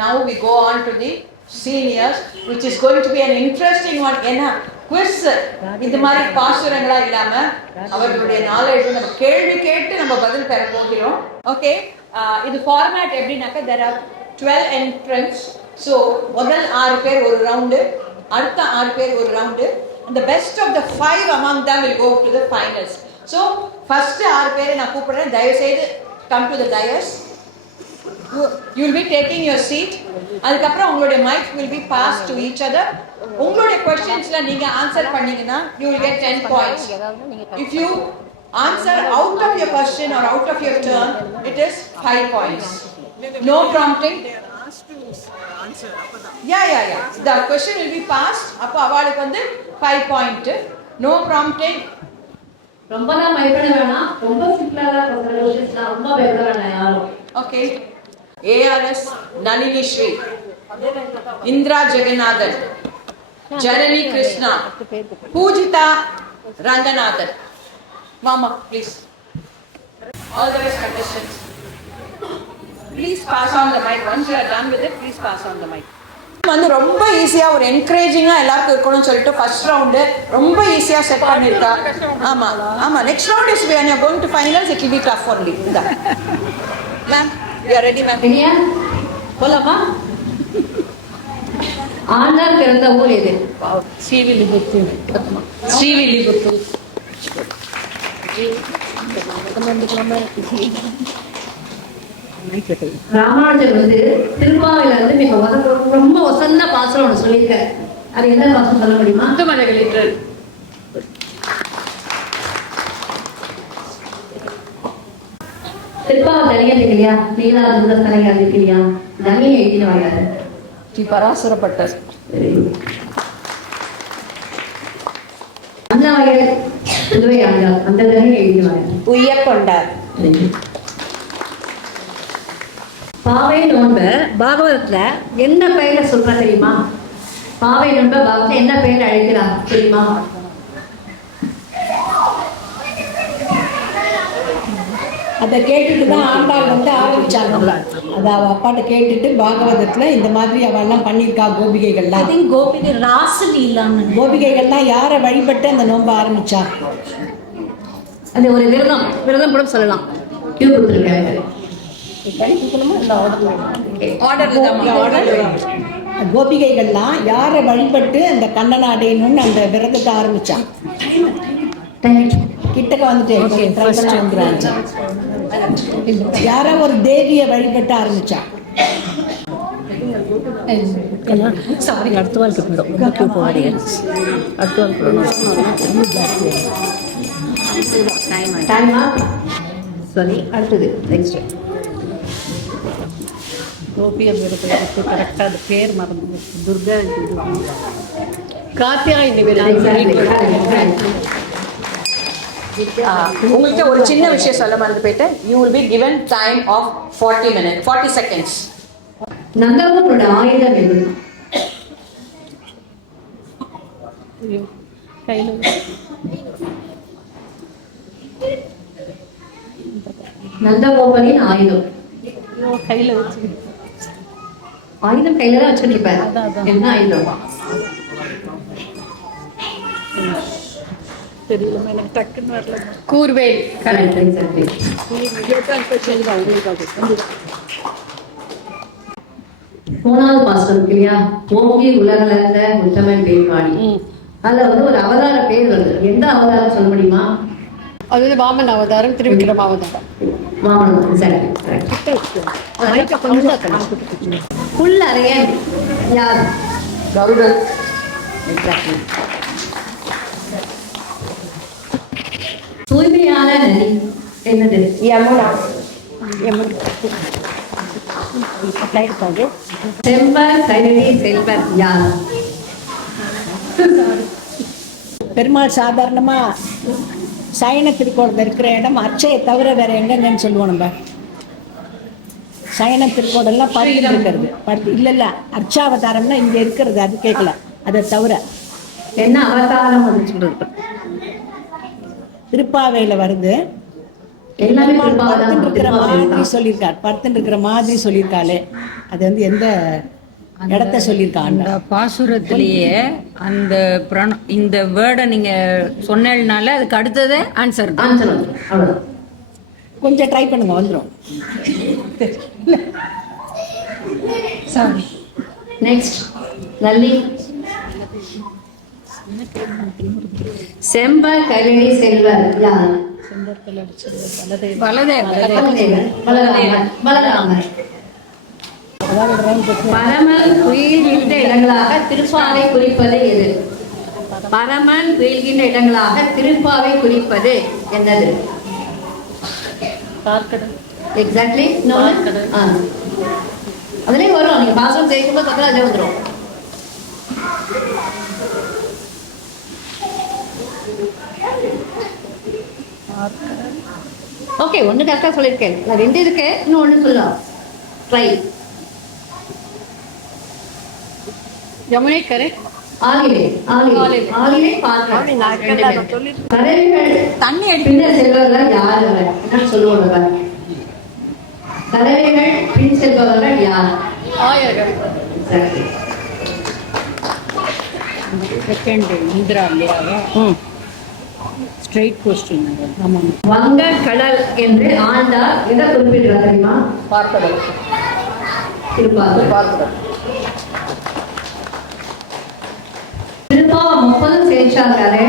Now we go on to the seniors, which is going to be an interesting one. ஏன்னா quiz இந்த மாதிரி பாசுரங்களா இல்லாம அவர்களுடைய knowledge நம்ம கேள்வி கேட்டு நம்ம பதில் பெற போகிறோம். ஓகே, இது ஃபார்மேட் எப்படின்னாக்க there are 12 entrants. ஸோ முதல் 6 பேர் ஒரு ரவுண்டு, அடுத்த 6 பேர் ஒரு round, and the best of the 5 among them will go to the finals. So first 6 பேரை நான் கூப்பிடுறேன், தயவு செய்து come to the dais. You will be taking your seat. அதுக்கப்புறம் உங்களுடைய mic will be passed to each other. உங்களுடைய questions-ல நீங்க answer பண்ணீங்கன்னா you will get 10 points. If you answer out of your question or out of your turn, it is 5 points. No prompting. Yeah. The question will be passed. அப்போ அவளுக்கு வந்து 5 point. No prompting. ரொம்ப நான் பயப்பட வேணாம், ரொம்ப சிம்பிளா தான் சொல்றேன், ரொம்ப பயப்பட வேணாம் யாரும். Okay. ARS Nalini Shri, Indra Jagannathan, Janani Krishna, Pujita Ranganathan. Mama, please. All the rest contestants, please pass on the mic. Once you are done with it, please pass on the mic. வந்து ரொம்ப ஈஸியா ஒரு என்கரேஜிங்கா எல்லாருக்கும் இருக்கணும்னு சொல்லிட்டு first round ரொம்ப ஈஸியா set பண்ணிருக்கா. ஆமா next round is when you are going to finals it will be tough only. Ma'am, you are ready ma'am? ரெடியா? போலாமா? ஆண்டாள் பிறந்த ஊர் எது? ஸ்ரீவில்லிபுத்தூர். ஸ்ரீவில்லிபுத்தூர். ராமானுஜர் வந்து திருப்பாவையில வந்து மிக ரொம்ப வசந்த பாசனம் ஒன்று சொல்லியிருக்காரு. அது என்ன பாசனம் சொல்ல முடியுமா? முத்துமலைகளிற்றல். திருப்பாவை தனியா இருக்கு இல்லையா, நீலாதுந்த தனியா இருக்கு இல்லையா, தனியை எழுதின வராது. ஸ்ரீ பராசரப்பட்டர். அந்த வகையில் புதுவை ஆண்டாள் அந்த தனியை எழுதின வராது. உய்யக்கொண்டார். பாவை நோன்ப பாகவதத்துல என்ன பெயரை சொல்றா தெரியுமா? பாவை நோன்ப பாகவதத்துல என்ன பெயர் அழைக்கிறா தெரியுமா? அதை கேட்டுட்டு தான் ஆண்டாள் வந்து ஆரம்பிச்சாங்க. அதை அவள் அப்பாட்ட கேட்டுட்டு பாகவதத்தில் இந்த மாதிரி அவெல்லாம் பண்ணியிருக்கா கோபிகைகள்லாம். கோபிகை ராசலி இல்லாமல் கோபிகைகள்லாம் யாரை வழிபட்டு அந்த நோன்பை ஆரம்பிச்சா? அது ஒரு விரதம் கூட சொல்லலாம். கியூ கொடுத்துருக்காங்க. கோபிகைகள்லாம் யாரை வழிபட்டு அந்த கண்ணனை அடையணும்னு அந்த விரதத்தை ஆரம்பிச்சா? கிட்டக்க வந்துட்டு யாரோ ஒரு தேவியை வழிபட்டு ஆரம்பிச்சா? அடுத்த வாழ்க்கை போயிடும். சரி, அடுத்தது நெக்ஸ்ட். கோபியர் விரதத்துக்கு கரெக்டாக அது பேர் மறந்து துர்கா காத்தியாயினி உங்கள்கிட்ட ஒரு சின்ன விஷயம் சொல்ல மறந்து போயிட்டேன். You will be given time of 40 seconds. நந்தகோபுரோட ஆயுதம் எது? கையில் நந்தகோபனின் ஆயுதம் கையில் வச்சு ஆயுதம் கையில தான் வச்சுட்டு இருப்பாரு. என்ன ஆயுதம் தெரியல, எனக்கு டக்குன்னு வரல. கூர்வேல். மூணாவது பாசனம் இருக்கு இல்லையா, ஓங்கி உலகளந்த உத்தமன் பேர்வாணி. அதுல வந்து ஒரு அவதார பேர் வருது. எந்த அவதாரம் சொல்ல முடியுமா? அது வந்து வாமன் அவதாரம், திருவிக்ரம அவதாரம். புல் அறையன் யார்? கருடன். தூய்மையான நதி என்னது? யமுனா. செம்பர் கைரடி செல்வர் யார்? பெருமாள் சாதாரணமா சயன திருக்கோணத்தில் இருக்கிற இடம் அச்சையை தவிர வேற எங்கெங்கன்னு சொல்லுவோம் நம்ம. சயன திருக்கோடெல்லாம் படுத்து இருக்கிறது இல்ல அர்ச்சாவதாரம்னா இங்க இருக்கிறது, அது கேட்கல. அதை தவிர என்ன அவதாரம் சொல்றது? திருப்பாவையில வருது. எல்லாமே பெருமாள் திருப்பாவை தான். படுத்துட்டு இருக்கிற திருப்பாவை மாதிரி தான். சொல்லியிருக்கார். படுத்துட்டு இருக்கிற மாதிரி சொல்லியிருக்காளே, அது வந்து எந்த இடத்த சொல்லியிருக்காங்க? அந்த பாசுரத்திலேயே அந்த இந்த வேர்டை நீங்க சொன்னதுனால அதுக்கு அடுத்தது ஆன்சர் தான். ஆன்சர் வந்து அவ்வளோதான். கொஞ்சம் ட்ரை பண்ணுங்க, வந்துடும். நெக்ஸ்ட் லல்லி. செம்பர் கருணை செல்வர் யார்? பலதேவர். பலராமர். பரமன் உயிர்கின்ற இடங்களாக திருப்பாவை குறிப்பது எது? பரமன் உயிர்கின்ற இடங்களாக திருப்பாவை குறிப்பது என்னது? எக்ஸாக்ட்லி. அதுலேயே வரும். நீங்க பாசம் சேர்க்கும்போது பார்த்தா அதே வந்துடும். ஓகே, ஒன்று கரெக்டாக சொல்லியிருக்கேன். நான் 2 இருக்கு, இன்னும் ஒன்று சொல்லலாம். ட்ரை. யமுனை கரை ஆகிலே தண்ணி பின்னர் செல்பவர்கள் யார்? என்ன சொல்லுவோம்? தலைவர்கள் பின் செல்பவர்கள் யார்? ஆயர்கள். செகண்ட் இந்திரா இல்லையா? Straight question. ஆமாம். வங்க கடல் என்று ஆண்டார் எதை குறிப்பிடுறார் தெரியுமா? பார்க்கடல். திருப்பாவை. திருப்பாவை 30 சேர்ச்சாக்காரு.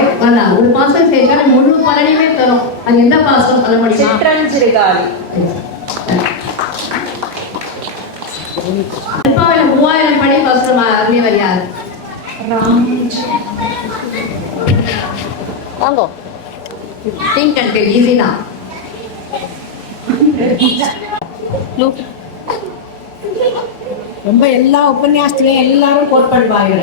ஒரு பாசம் சேர்ச்சா முழு பலனையுமே தரும். அது எந்த பாசம் சொல்ல முடியுமா? சிற்றஞ்சிறுகாலி. திருப்பாவையில 3000 படி பாசம் அருளியவர் யார்? வாங்கோ. திங்க் அண்ட் ஃபீல் ஈஸி தான். ரொம்ப எல்லா உபன்யாசத்துலையும் எல்லாரும் கோட் பண்ணுவாங்க.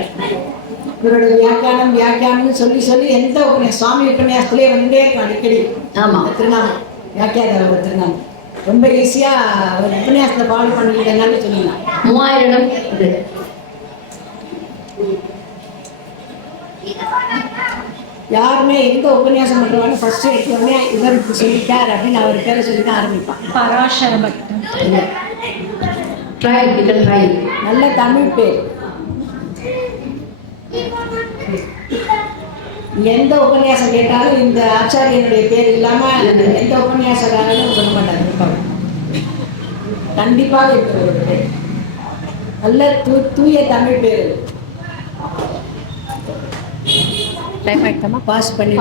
இவரோட வியாக்கியானம்னு சொல்லி சொல்லி எந்த சுவாமி உபன்யாசத்துலேயே வந்துட்டே இருக்கும் அடிக்கடி. ஆமாம். திருநாமம் வியாக்கியாதாரோட திருநாமம் ரொம்ப ஈஸியாக ஒரு உபன்யாசத்தை ஃபாலோ பண்ணிக்கிட்டேன்னு சொல்லலாம். 3000 இது. யாருமே எந்த உபன்யாசம் பண்ணுறாங்க ஃபர்ஸ்ட் எடுத்தோடனே இவருக்கு சொல்லிட்டார் அப்படின்னு அவர் பேரை சொல்லி தான் ஆரம்பிப்பான். பராசர பக்தன். ட்ரை. நல்ல தமிழ் பேர். எந்த உபன்யாசம் கேட்டாலும் இந்த ஆச்சாரியனுடைய பேர் இல்லாமல் எந்த உபன்யாசக்காரனும் சொல்ல மாட்டாங்க. கண்டிப்பாக இருக்கிறது நல்ல தூய தமிழ் பேர். பாஸ் பண்ணி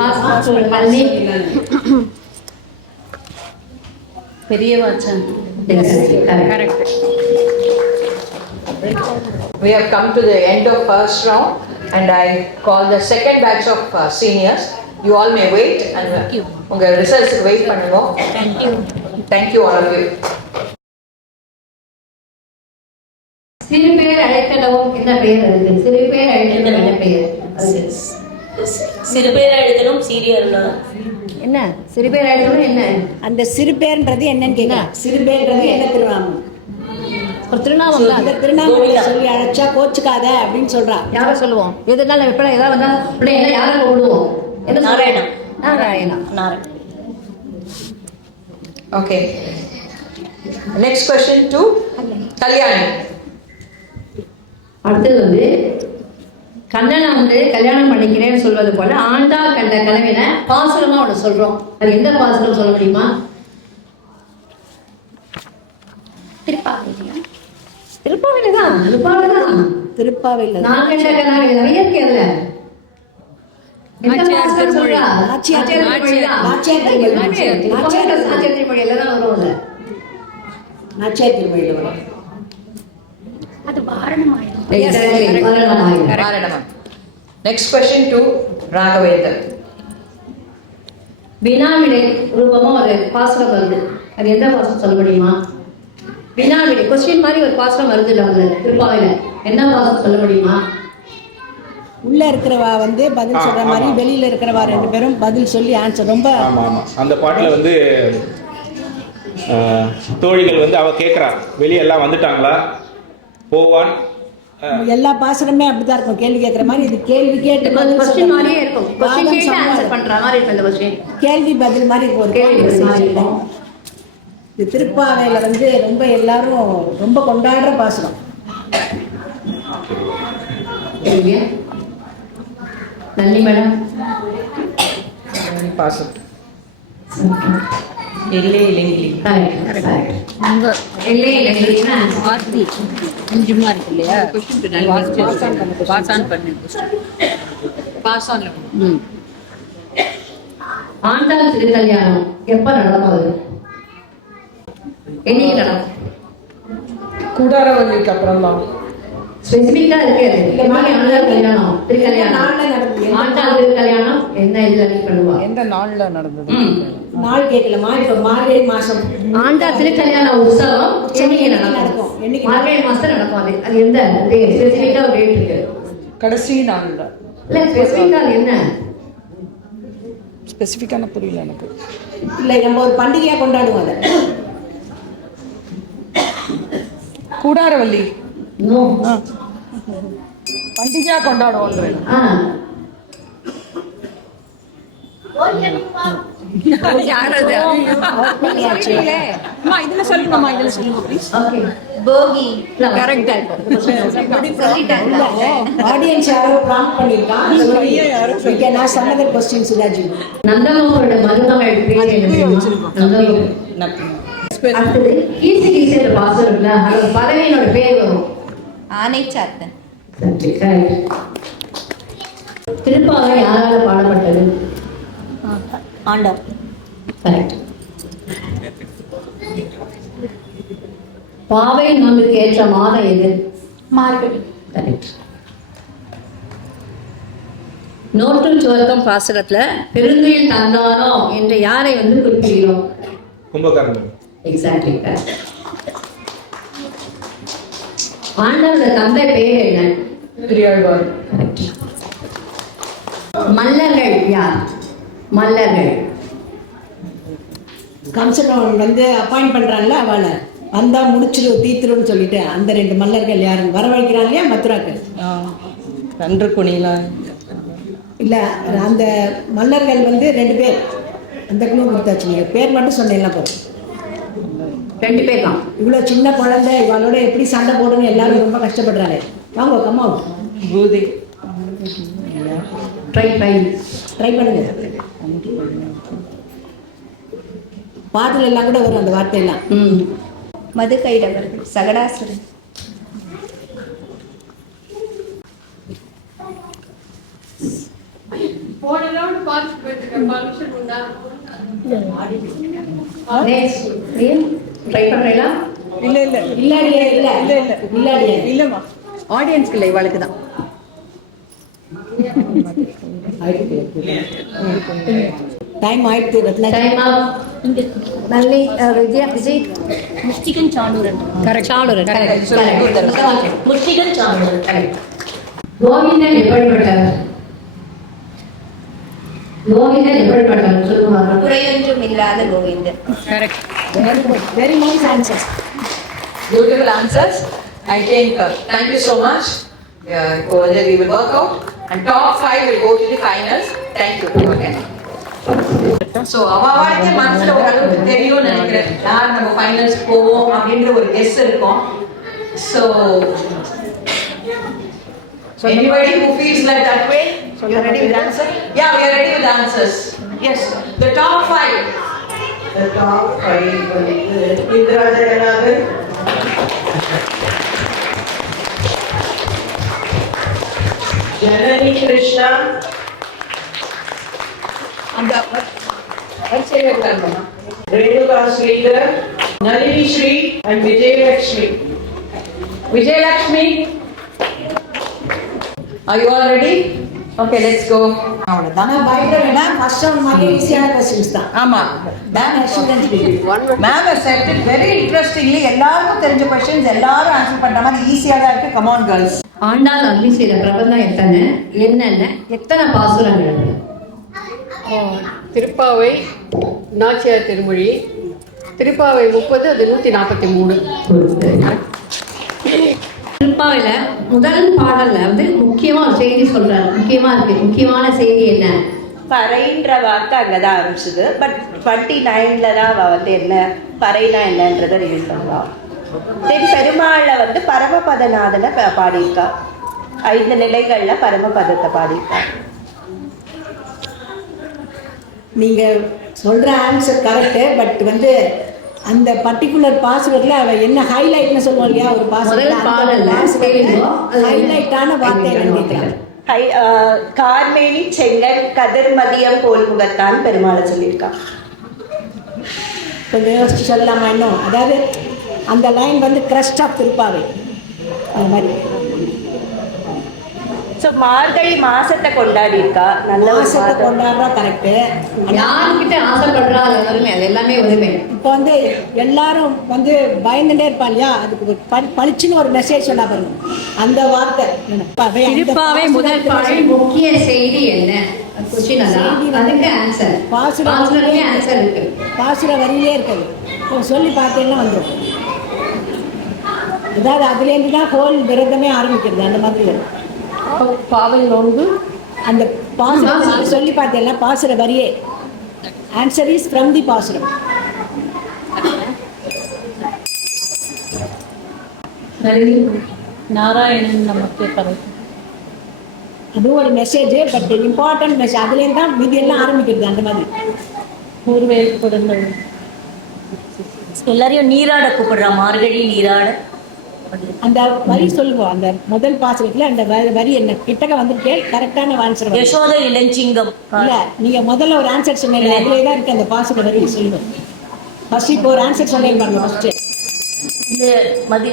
பெரிய வாச்சன். Correct. We have come to the end of first round and I call the second batch of seniors. You all may wait and unga results wait பண்ணுங்க. Thank you all of you. சிறு பேர் அழைத்தலும் என்ன பெயர் அது? சிறு பேர் அழைத்தலும் என்ன பெயர்? சிறு பேர் அழைத்தலும் சீரியல்னா என்ன? சிறு பேர் அழைத்தலும் என்ன? அந்த சிறு பேர்ன்றது என்னன்னு கேட்க. சிறு பேர்ன்றது என்ன திருநாமம்? ஒரு திருநாமம் தான். அந்த திருநாமத்தை சொல்லி அழைச்சா கோச்சுக்காத அப்படின்னு சொல்றா. யாரை சொல்லுவோம்? எதுனாலும் எப்ப ஏதாவது வந்தா பிள்ளைங்க யாரை கூப்பிடுவோம்? என்ன Narayana. Narayana. Okay. Next question to Kalyani. அடுத்தது வந்து கண்ணனை வந்து கல்யாணம் பண்ணிக்கிறேன்னு சொல்வது போல ஆண்டாள் கண்ட கனவினை பாசுரமா ஒன்று சொல்றோம். அது எந்த பாசுரம் சொல்ல முடியுமா? திருப்பாவையில தான். திருப்பாவையில் நான் கண்ட கனவு நிறைய இருக்கு. அதுல எந்த பாசுரம் சொல்றா? நாச்சியார் திருமொழி எல்லாம் வரும். அதுல நாச்சியார் திருமொழியில் வரும். Varanamam. Next question to Raghavendra. வினாவிடை ரூபமா ஒரு பாசுரம் வருது. அது எந்த பாசுரம் சொல்ல முடியுமா? வினாவிடை கொஸ்டின் மாதிரி ஒரு பாசுரம் வருது இல்ல அதுல திருப்பாவையில. என்ன பாசுரம் சொல்ல முடியுமா? உள்ள இருக்கிறவா வந்து பதில் சொல்ற மாதிரி வெளியில இருக்கிறவா 2 பேரும் பதில் சொல்லி ஆன்சர். ரொம்ப ஆமாம். அந்த பாட்டில் வந்து தோழிகள் வந்து அவ கேட்குறா, வெளியெல்லாம் வந்துட்டாங்களா போவான். எல்லா பாசனமே அப்படிதான் இருக்கும். கேள்வி கேட்கிற மாதிரி இது கேள்வி கேட்டு கொஸ்டின் மாதிரியே இருக்கும். கொஸ்டின் கேட்டு ஆன்சர் பண்ற மாதிரி இருக்கும். இந்த கொஸ்டின் கேள்வி பதில் மாதிரி இருக்கும். ஒரு கேள்வி பதில் மாதிரி இருக்கும். இது திருப்பாவையில வந்து ரொம்ப எல்லாரும் ரொம்ப கொண்டாடுற பாசுரம். சரிங்க. நன்றி மேடம். பாசம் எல்லே இலங்கிலி உங்க எல்லை இல்லைன்னா ஆர்த்தி கொஞ்சமா இருக்கு இல்லையா? பாஸ் ஆன் பண்ணு. Pass on. ஆண்டாள் திருக்கல்யாணம் எப்ப நடக்கும்? என்னைக்கு நடக்கும்? கூடாரவல்லிக்கு அப்புறம் தான். ஸ்பெசிபிக்கா இருக்கு அது. ஆண்டாள் கல்யாணம் திருக்கல்யாணம் நாள்ல நடந்தது. ஆண்டாள் திருக்கல்யாணம் என்ன இதுல பண்ணுவா? எந்த நாள்ல நடந்தது? நாள் கேட்கலமா, இப்ப மார்கழி மாசம் ஆண்டாள் திருக்கல்யாண உற்சவம் என்னைக்கு நடக்கும்? என்னைக்கு? மார்கழி மாசம் நடக்கும். அது எந்த ஸ்பெசிபிக்கா ஒரு டேட் இருக்கு? கடைசி நாள்ல. இல்ல ஸ்பெசிபிக்கா என்ன? ஸ்பெசிஃபிக்கான புரியல எனக்கு. இல்லை, நம்ம ஒரு பண்டிகையா கொண்டாடுவோம் அதை. கூடாரவல்லி நோ. பண்டிகையா கொண்டாடுவோம். யார் அது? அம்மா இதுல சொல்லுங்கம்மா, இதுல சொல்லுங்க ப்ளீஸ். ஓகே. போகி. கரெக்டா இருக்கு. ஆடியன்ஸ் யாரோ ப்ராம்ப்ட் பண்ணிருக்கான். We can ask some other questions, Raji. நந்தகோபுரோட மருமகள் பேர் என்ன தெரியுமா? நந்தகோபுரம். அடுத்தது கீசி கீசின்ற பாசம் இருக்குல்ல, அதோட பறவையினோட பேர் வரும். ஆனை சாத்தன். திருப்பாவை யாரால பாடப்பட்டது? ஆண்டாள். கரெக்ட். பாவை நோன்புக்கு ஏற்ற மாதம் எது? மார்கழி. கரெக்ட். நோற்றும் சுவர்க்கம் பாசுரத்துல பெருந்துயில் தந்தானோ என்ற யாரை குறிப்பிடுகிறோம்? கும்பகர்ணன். எக்ஸாக்ட்லி. ஆண்டவரோட தந்தை பேர் என்ன? பெரியாழ்வார். கரெக்ட். மல்லர்கள் யார்? மல்லர்கள் கம்சன் வந்து அப்பாயிண்ட் பண்றாங்கல்ல, அவளை வந்தா முடிச்சிடும் தீத்துருன்னு சொல்லிட்டு அந்த 2 மல்லர்கள் யாருன்னு வரவழைக்கிறாங்க இல்லையா மதுராக்கு? நன்று குணிலா இல்ல, அந்த மல்லர்கள் வந்து 2 பேர். அந்த குழு கொடுத்தாச்சு. நீங்க பேர் மட்டும் சொன்னீங்களா போதும். 2 பேர் தான். இவ்வளவு சின்ன குழந்தை இவளோட எப்படி சண்டை போடுன்னு எல்லாரும் ரொம்ப கஷ்டப்படுறாங்க. வாங்க கம்மா பூதி. ட்ரை பண்ணுங்க. பாடல் எல்லாம் கூட வரும் அந்த வார்த்தையெல்லாம். மது கைடவர்கள். சகடாசுரன். ட்ரை பண்றீங்களா? இல்லம்மா, ஆடியன்ஸ்க்கு இல்லை, இவாளுக்கு தான். டைம் ஆயிடுத்து. டைம் நல்லி விஜய் முஷ்டிகன் சாணூரன். கரெக்ட். சாளுரன். முஷ்டிகன் சாணூரன். கரெக்ட். கோவிந்தன் எப்படிப்பட்டவர்? கோவிந்தன் எப்படிப்பட்டவர் சொல்லுவாங்க? குறையொன்றும் இல்லாத Govindan. Correct. Very nice answers. Beautiful answers. I think thank you so much. We will work out and top 5 will go to the finals. Thank you again. So அவளுக்கு மனசுல ஒரு அளவுக்கு தெரியும்னு நினைக்கிறேன் யார் நம்ம ஃபைனல்ஸ் போவோம் அப்படின்ற ஒரு கெஸ் இருக்கும். So anybody who feels like that way, you are ready with answer? Yeah, we are ready with answers. Yes, the top 5. The top 5 வந்து இந்திரா ஜெகநாதன், ஜனனி கிருஷ்ணா, அந்த வரிசையில இருக்காங்க, Renuka Sridhar, Nalini Sri and Vijayalakshmi. Vijayalakshmi, are you all ready? Okay, let's go. அவ்வளவுதானே. பயப்பட வேண்டாம். First round மாதிரி ஈஸியான questions தான். ஆமா, ma'am students ma'am has said it very interestingly. எல்லாருக்கும் தெரிஞ்ச क्वेश्चंस எல்லாரும் ஆன்சர் பண்ற மாதிரி ஈஸியா தான் இருக்கு. Come on girls. ஆண்டாள் அருளி செய்த பிரபந்தம் எத்தனை, என்னென்ன, எத்தனை பாசுரங்கள்? திருப்பாவை, நாச்சியார் திருமொழி. திருப்பாவை 30, அது 143. திருப்பாவையில முதல் பாடல்ல முக்கியமா ஒரு செய்தி சொல்றாரு. முக்கியமா இருக்கு. முக்கியமான செய்தி என்ன? பறைன்ற வார்த்தை அங்கே தான் ஆரம்பிச்சுது. பட் 29ல் தான் அவள் வந்து என்ன பறைனா என்னன்றதை ரிவீல் பண்ணுவாள். தென் பெருமாளில் வந்து பரமபதநாதனை பாடியிருக்கா. 5 நிலைகளில் பரமபதத்தை பாடியிருக்கா. நீங்கள் சொல்கிற ஆன்சர் கரெக்டு. பட் வந்து அந்த பர்டிகுலர் பாசுரத்தில் அவள் என்ன ஹைலைட்னு சொல்லுவோம் இல்லையா, ஒரு ஹைலைட்டான வார்த்தை என்னன்னு கேட்குறாங்க. கார்மேனி செங்கன் கதிர் மதியம் போல் முகத்தான் பெருமாளை சொல்லியிருக்கான். கொஞ்சம் யோசிச்சு சொல்லலாமா இன்னும்? அதாவது அந்த லைன் வந்து கிரஸ்ட் ஆஃப் திருப்பாவை அது மாதிரி. ஸோ மார்கழி மாசத்தை கொண்டாடி இருக்கா. நல்ல மாசத்தை கொண்டாடுறா கரெக்டு. யாருக்கிட்ட ஆசைப்படுறா அது வருமே, அது எல்லாமே உரிமை. இப்போ வந்து எல்லாரும் வந்து பயந்துட்டே இருப்பாங்க இல்லையா, அதுக்கு பளிச்சுன்னு ஒரு மெசேஜ் சொன்னா பாருங்க. அந்த வார்த்தை திருப்பாவை முதல் பாடல் முக்கிய செய்தி என்ன? கொஸ்டின் அதுக்கு ஆன்சர் பாசுரத்துக்கு ஆன்சர் இருக்கு. பாசுர வரியிலே இருக்குது. சொல்லி பார்த்தீங்கன்னா வந்துடும். அதாவது அதுலேருந்து தான் ஹோல் விரதமே ஆரம்பிக்கிறது. அந்த மாதிரி வரும் பாவை நோன்பு. அந்த பாசுரம் சொல்லி பார்த்தீங்கன்னா பாசுர வரியே ஆன்சர் இஸ் ஃப்ரம் தி பாசுரம். நாராயணன் நமக்கு பறை. அதுவும் ஒரு மெசேஜ். பட் இம்பார்ட்டன்ட் மெசேஜ் அதுலேருந்து தான் மீதி எல்லாம் ஆரம்பிக்கிறது. அந்த மாதிரி பூர்வேல் கொடுங்கள். எல்லாரையும் நீராட கூப்பிடுறா. மார்கழி நீராட. அந்த வரி சொல்லுவோம். அந்த முதல் பாசுரத்தில் அந்த வரி என்ன கிட்டக்க வந்துட்டு கரெக்டான ஆன்சர். யசோத இளஞ்சிங்கம். இல்லை, நீங்கள் முதல்ல ஒரு ஆன்சர் சொன்னீங்க, அதிலே தான் இருக்கு அந்த பாசுர வரி சொல்லுவோம். ஃபர்ஸ்ட் இப்போ ஒரு ஆன்சர் சொன்னேன் பாருங்க. ஃபர்ஸ்ட் இந்த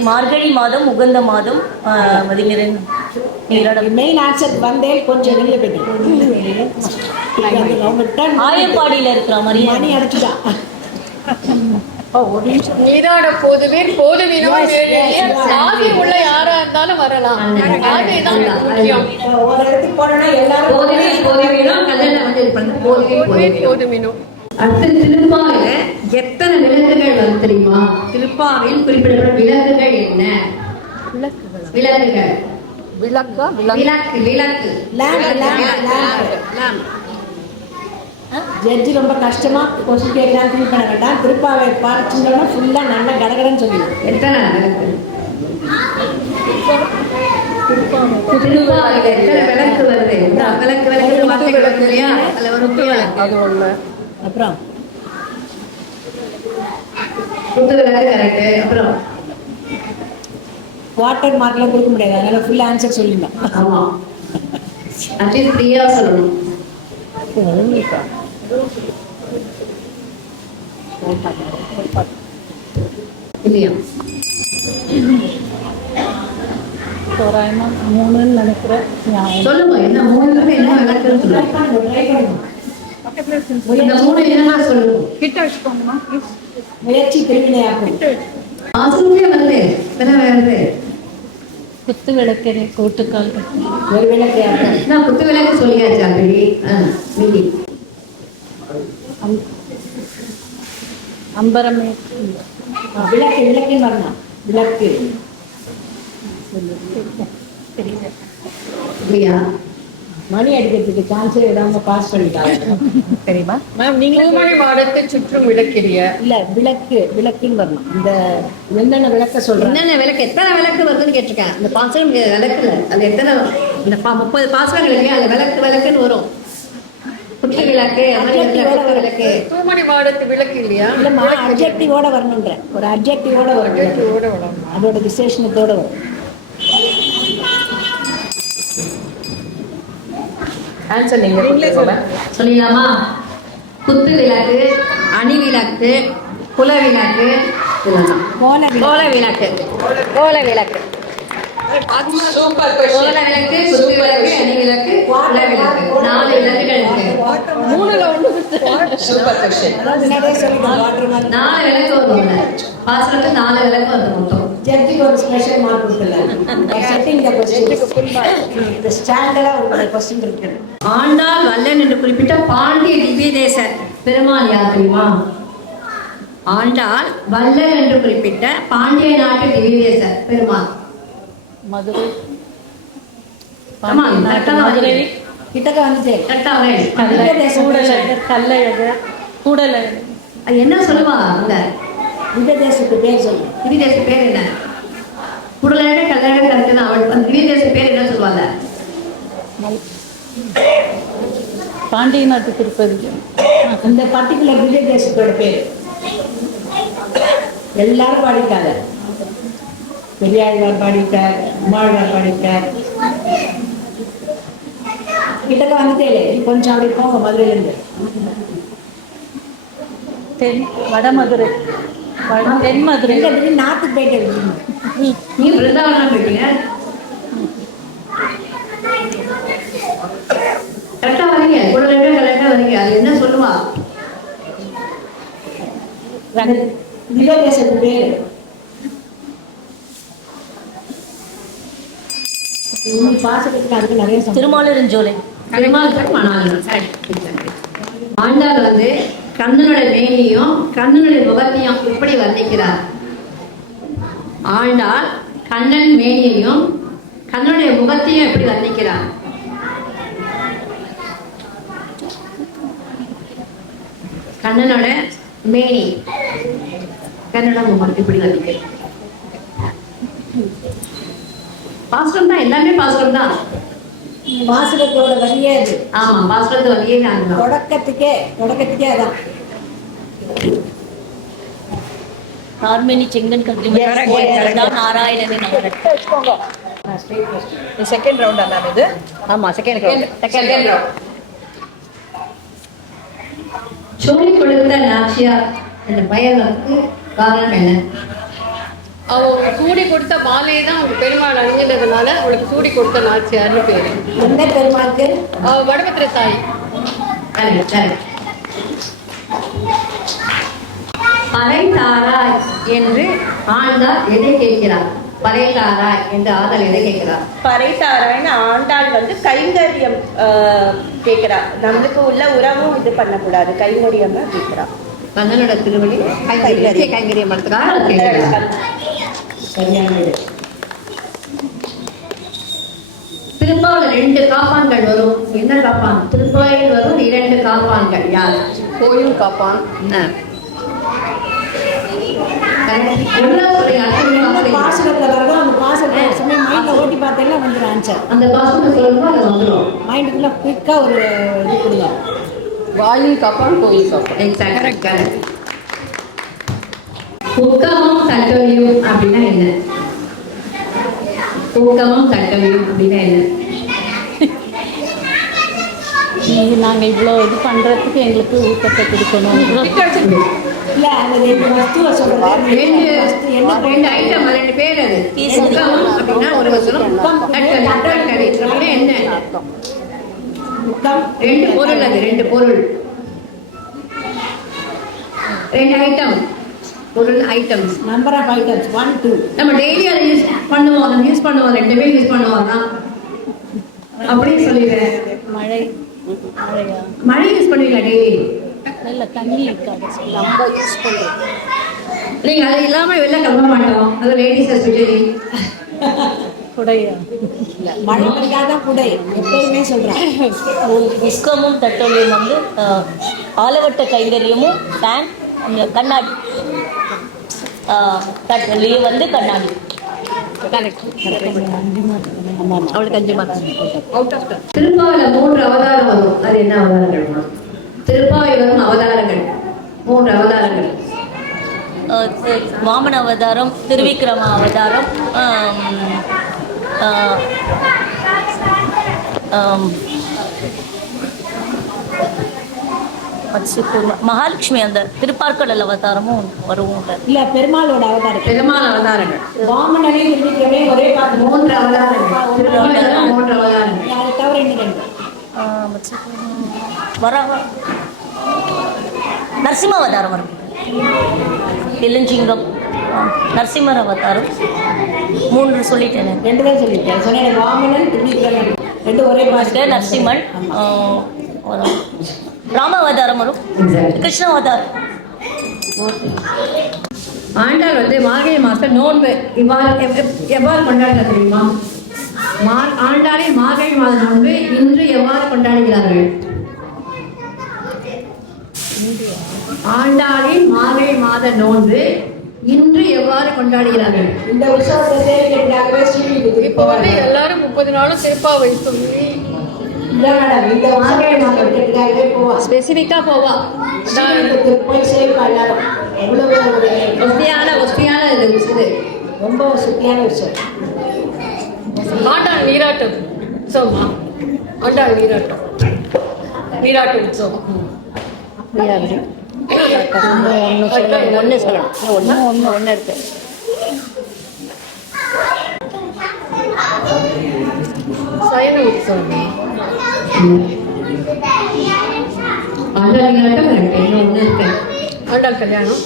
மார்கழி மாதம் உகந்த மாதம் மெயின் ஆன்சர் வந்தே கொஞ்சம் வெளியே போயிட்டு ஆயப்பாடியில் இருக்கிற மாதிரி மணி அடைச்சிட்டா. நீராட போதுவேர் போதுவினோ சாதி உள்ள யாரா இருந்தாலும் வரலாம். அதுதான் முக்கியம். ஒரு இடத்துக்கு போனோம்னா எல்லாரும் போதுவினோ. அடுத்த திருப்பாவில எத்தனை விலங்குகள் வந்து தெரியுமா? திருப்பாவில் குறிப்பிடப்பட்ட விலங்குகள் என்ன? விலங்குகள் விளக்கா விளக்கு விளக்கு ஜட்ஜி ரொம்ப கஷ்டமா கொஸ்டின் கேட்கலாம் ஃபீல் பண்ண வேண்டாம். திருப்பாவை பாடிச்சுட்டோம்னா ஃபுல்லா நல்லா கடகடன்னு சொல்லிடுவோம். எத்தனை விளக்கு? திருப்பாவில எத்தனை விளக்கு வருது? விளக்கு விளக்கு வார்த்தைகள் வருது இல்லையா? அதுல ஒரு விளக்கு அது ஒண்ணு. அப்புறம் குத்து விளக்கு கரெக்ட். அப்புறம் வாட்டர் மார்க்லாம் கொடுக்க முடியாது. அதனால ஃபுல் ஆன்சர் சொல்லிடலாம். ஆமா, அட்லீஸ்ட் ஃப்ரீயா சொல்லணும். இல்லையா? தோராயமா 3ன்னு நினைக்கிறேன். சொல்லுங்க, என்ன 3 என்ன விளக்குன்னு சொல்லுங்க. இந்த 3 என்னன்னா சொல்லுங்க. கிட்ட வச்சுக்கோங்கம்மா. முயற்சி திருவினையாகும். ஆசிரியரே வருது. என்ன வருது? குத்து விளக்கரை கூட்டுக்கால். ஒரு விளக்கு நான் குத்து விளக்கு சொல்லியாச்சு ஆல்ரெடி. மீதி அம்பரமே விளக்கு விளக்குன்னு வரணும். விளக்கு இல்லையா? மணி அடிக்கிறதுக்கு சான்ஸே விடாம பாஸ் பண்ணிட்டாங்க. தெரியுமா மேம் நீங்க பூமணி மாடத்தை சுற்றும் விளக்கிறிய. இல்ல விளக்கு விளக்குன்னு வரணும். இந்த என்னென்ன விளக்க சொல்றேன். என்னென்ன விளக்கு எத்தனை விளக்கு வருதுன்னு கேட்டிருக்கேன். இந்த பாசனம் விளக்குல அது எத்தனை இந்த 30 பாசனங்கள் இல்லையா? அந்த விளக்கு விளக்குன்னு வரும். குத்து விளக்கு, விளக்கு. பூமணி மாடத்து விளக்கு இல்லையா? இல்லம்மா, அப்ஜெக்டிவோட வரணுன்ற ஒரு அப்ஜெக்டிவோட வரும். அதோட விசேஷணத்தோட வரும். ஆன்சர் நீங்களே சொல்லிடலாமா? குத்து விளக்கு, அணி விளக்கு, குல விளக்கு, கோல விளக்கு. கோல விளக்கு, கோல விளக்கு, குத்து விளக்கு, அணி விளக்கு, குல விளக்கு. 4 விளக்குகள் இருக்கு. 3ல 1 சூப்பர் क्वेश्चन. 4 விளக்கு வரும்ல. பாசனத்துல 4 விளக்கு வருது மொத்தம். ஜட்ஜிக்கு ஒரு ஸ்பெஷல் மார்க் கொடுத்துடலாம். Setting the question. இந்த ஸ்டாண்டர்டா ஒரு क्वेश्चन இருக்கு. ஆண்டாள் வல்லன் என்று குறிப்பிட்ட பாண்டிய திவ்ய தேச பெருமாள் யார் தெரியுமா? ஆண்டாள் வல்லன் என்று குறிப்பிட்ட பாண்டிய நாட்டு திவ்ய தேச பெருமாள் மதுரை. ஆமா, மதுரை. கிட்டக்க வந்துட்டே கரெக்டா வரேன். திவ்ய தேசம் கூடலழகர் கல்லழகர் கூடலழகர் அது என்ன சொல்லுவா அந்த திவ்ய தேசத்துக்கு பேர் சொல்லு. திவ்ய தேச பேர் என்ன? குடலழக கல்லழக கரெக்ட். அவள் அந்த திவ்ய தேச பேர் என்ன சொல்லுவாங்க? பாண்டிய நாட்டு திருப்பதி. அந்த பர்டிகுலர் திவ்ய தேசத்தோட பேர் எல்லாரும் பாடிட்டாங்க. பெரியாழ்வார் பாடிட்டார், உமாழ்வார் பாடிட்டார். கிட்டக்க வந்துட்டே இல்லை, கொஞ்சம் அப்படி போங்க மதுரையிலேருந்து. தென் வடமதுரை தென் மதுரை. நார்த்துக்கு போயிட்டு நீ பிருந்தாவனம் போயிட்டீங்க. கரெக்டா வரீங்க. குடலழக கரெக்டா வரீங்க. அது என்ன சொல்லுவா? திவ்ய தேசத்துக்கு பேர் பாசத்துக்கு அதுக்கு நிறைய திருமாலிருஞ்சோலை. ஆண்டாள் வந்து கண்ணனுடைய மேனியும் கண்ணனுடைய முகத்தையும் எப்படி வர்ணிக்கிறார்? ஆண்டாள் கண்ணன் மேனியையும் கண்ணனுடைய முகத்தையும் எப்படி வர்ணிக்கிறார்? கண்ணனோட மேனி கண்ணனோட முகம் இப்படி வர்ணிக்கிறார். பாசுரம் தான், எல்லாமே பாசுரம் தான். பாசுரத்தோட வழியே அது. ஆமா, பாசுரத்து வழியே தான். தொடக்கத்துக்கே அதான். நார்மணி செங்கன் கதிர்மணி நாராயணனின் செகண்ட் ரவுண்டா மேம் இது? ஆமா, செகண்ட் ரவுண்ட். சொல்லிக் கொடுத்த நாச்சியார் என்ற பெயருக்கு காரணம் என்ன? அவ சூடி கொடுத்த மாலையை தான் அவங்க பெருமாள் அணிஞ்சதுனால அவளுக்கு சூடி கொடுத்த நாச்சியார்னு பேரு. எந்த பெருமாளுக்கு? வடபத்திர சாயி. பறைத்தாராய் என்று ஆண்டாள் எதை கேட்கிறார்? பறைத்தாராய் என்று ஆண்டாள் எதை கேட்கிறார்? பறைத்தாரான்னு ஆண்டாள் வந்து கைங்கரியம் கேட்கிறா. நம்மளுக்கு உள்ள உறவும் இது பண்ணக்கூடாது, கைங்கரியம் தான் கேட்கிறா. கண்ணனோட திருவடி கைங்கரியம் பண்றதுக்காக திருப்பாவில் 2 காப்பான்கள் வரும். என்ன காப்பான்? திருப்பாவில் வரும் 2 காப்பான்கள். யார்? கோயில் காப்பான். பாசுரத்துல வரதான் அந்த பாசுரத்தை சமயம் மைண்ட்ல ஓட்டி பார்த்தேன்னா வந்துடும் ஆன்சர். அந்த பாசுரத்தை சொல்லுங்க, அது வந்துடும். மைண்டுக்குள்ள குயிக்கா ஒரு இது கொடுங்க. வாயில் காப்பான், கோயில் காப்பான். கரெக்ட். ஊக்கமும் தட்டொலியும் அப்படின்னா என்ன? ஊக்கமும் தட்டொலியும் அப்படின்னா என்ன? நாங்க இவ்வளோ இது பண்றதுக்கு எங்களுக்கு ஊக்கத்தை கொடுக்கணும். இல்ல அந்த 2 வஸ்துவை சொல்றது. 2 ஐட்டம், 2 பேர். அது ஊக்கமும் அப்படின்னா ஒரு வசனம். தட்டொலி அப்படின்னா என்ன? முக்கம் 2 பொருள். அது 2 பொருள், 2 ஐட்டம். பொருள் ஐட்டம்ஸ், நம்பர் ஆஃப் ஐட்டம்ஸ் 1 2. நம்ம டெய்லி அதை யூஸ் பண்ணுவோம். 2 பேர் யூஸ் பண்ணுவோம் தான் அப்படின்னு சொல்லிடுறேன். மழை யூஸ் பண்ணுவீங்களா டெய்லி? இல்ல தண்ணி இருக்காது, நம்ம யூஸ் பண்றோம். நீங்க அது இல்லாம வெளில கிளம்ப மாட்டோம். அது லேடிஸ் எஸ்பெஷலி. குடையா? மழை பெய்யாதான் குடை எப்பயுமே சொல்றேன். புஸ்கமும் தட்டொலியும் வந்து ஆலவட்ட கைங்கரியமும் பேங்க் அந்த கண்ணாடி. தட்டொலி வந்து கண்ணாடி. அவளுக்கு 5 மார்க். திருப்பாவில 3 அவதாரம் வரும். அது என்ன அவதாரங்கள்? திருப்பாவை வரும் அவதாரங்கள் 3 அவதாரங்கள். வாமன அவதாரம், திருவிக்ரம அவதாரம், மகாலட்சுமி அந்த திருப்பார்க்கடல் அவதாரமும் வருவோம். இல்ல பெருமாளோட அவதாரம். பெருமாள் அவதாரங்கள். வாமனனே திருவிக்கிரமே ஒரே பாட்டு. 3 அவதாரங்கள். திருப்பாவில 3 அவதாரங்கள். அதை தவிர இன்னும் 2 நரசிம்ம அவதாரம் வரும். இளஞ்சிங்கம், நரசிம்மர் அவதாரம் 3 சொல்லிட்டேன். 2 தான் சொல்லிட்டேன். சொன்னேன் வாமனன் திருவிக்கிரமன் 2 ஒரே பாட்டு. நரசிம்மன் வரும். ராம அவதாரம் வரும். கிருஷ்ண அவதாரம். ஆண்டாள் வந்து மார்கழி மாசம் நோன்பு எவ்வாறு கொண்டாடுறது தெரியுமா? ஆண்டாளின் மார்கழி மாத நோன்பு இன்று எவ்வாறு கொண்டாடுகிறார்கள்? ஆண்டாளின் மார்கழி மாத நோன்பு இன்று எவ்வாறு கொண்டாடுகிறார்கள்? இந்த உற்சவத்தை தேவைக்காகவே ஸ்ரீவில்லிபுத்தூர் இப்போ வந்து எல்லாரும் 30 நாளும் திருப்பாவை சொல்லி இந்த மார்கழி மாதத்துக்காகவே போவா. ஸ்பெசிஃபிக்கா போவா. ஸ்ரீவில்லிபுத்தூர் போய் சேருவா எல்லாரும். எவ்வளவு ஒஸ்தியான இது ரொம்ப சுத்தியான விஷயம். ஆண்டாள் நீராட்டம் உற்சவமா? ஆண்டாள் நீராட்டம் நீராட்டு உற்சவம். ஒன்று சொல்லணும். ஒன்று இருக்கு. சைன உற்சவம். ஆண்டாள் நீராட்டம் ஒன்று இருக்கு. ஆண்டாள் கல்யாணம்.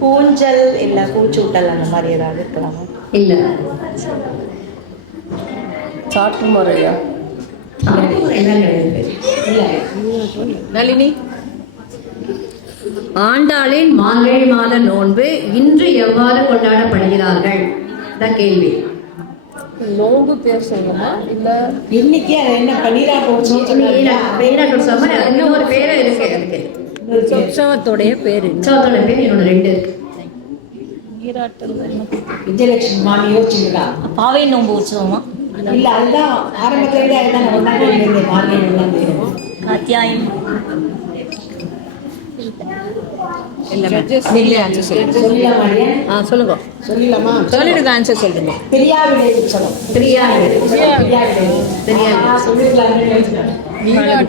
பூஞ்சல் இல்ல பூச்சூட்டல் அந்த மாதிரி ஏதாவது இருக்கலாமா? இல்ல. சாட்டு முறையா? நளினி. ஆண்டாளின் மார்கழி மாத நோன்பு இன்று எவ்வாறு கொண்டாடப்படுகிறார்கள்? கேள்வி. நோன்பு பேர் சொல்லணுமா இல்ல இன்னைக்கு அது என்ன நீராட்டு உற்சவம்? இன்னொரு பேரு இருக்கு. அதுக்கு உற்சவத்தோடைய பேரு உற்சவத்தோட பேர் இன்னொன்று 2 இருக்கு. விஜயலட்சுமி மாமி யோசிச்சுங்களா? பாவை நோன்பு உற்சவமா? இல்ல அதுதான் ஆரம்பத்துல அதுதான் ஒன்றாம் மார்கழி காத்தியாயம். சொல்லுங்க. சொல்லலாமா? சொல்லிடுங்க, ஆன்சர் சொல்லுங்க. பிரியாவிடை உற்சவம்.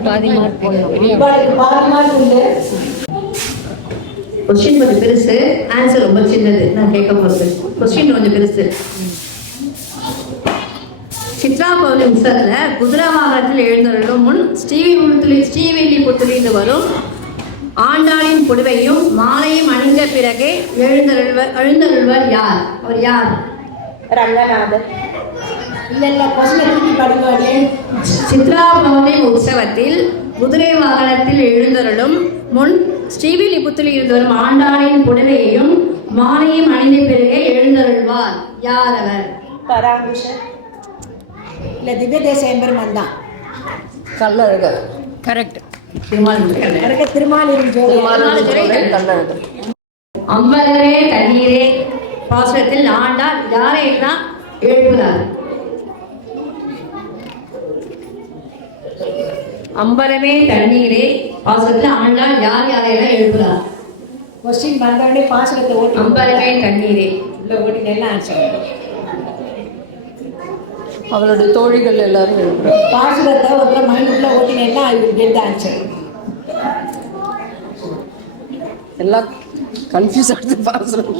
பாதி மார்க் போடணும். கொஸ்டின் கொஞ்சம் பெருசு, ஆன்சர் ரொம்ப சின்னது. நான் கேட்க போறது கொஸ்டின் கொஞ்சம் பெருசு. சித்ரா பௌர்ணமி உற்சவத்துல குதிரை வாகனத்தில் எழுந்தருளும் முன் ஸ்ரீவில்லிபுத்தூரில் வரும் ஆண்டாளின் புடவையும் மாலையும் அணிந்த பிறகு எழுந்தருள்வர் யார்? அவர் யார்? ரங்கநாதர். இல்ல கொஸ்டின் திருப்பி படிக்க. சித்ரா பௌர்ணமி உற்சவத்தில் குதிரை வாகனத்தில் எழுந்தருளும் முன் ஸ்ரீவில்லிபுத்தூரில் இருந்து வரும் ஆண்டாளின் புடவையையும் மாலையும் அணிந்த பிறகு எழுந்தருள்வார் யார்? அவர் பராங்குஷர். இல்ல திவ்ய தேச எம்பெருமான் தான். கல்லழகர். கரெக்ட். திருமாலின் கல்லழகர். அம்பலமே தண்ணீரே பாசுரத்தில் ஆண்டாள் யாரை எல்லாம் எழுப்புகிறார்? அம்பலமே தண்ணீரே பாசுரத்தில் ஆண்டாள் யாரையெல்லாம் எழுப்புகிறார்? கொஸ்டின் பண்றவனே பாசுரத்தை ஓட்டி அம்பலமே தண்ணீரே உள்ள ஓட்டி நல்லா ஆன்சர். அவளுடைய தோழிகள் எல்லாரும் எழுதுறாங்க. பாசுரத்தை ஒரு மைண்டுக்குள்ள ஓட்டினேன்னா I will get the answer. எல்லாம் கன்ஃபியூஸ் ஆகுது பாசுரம்.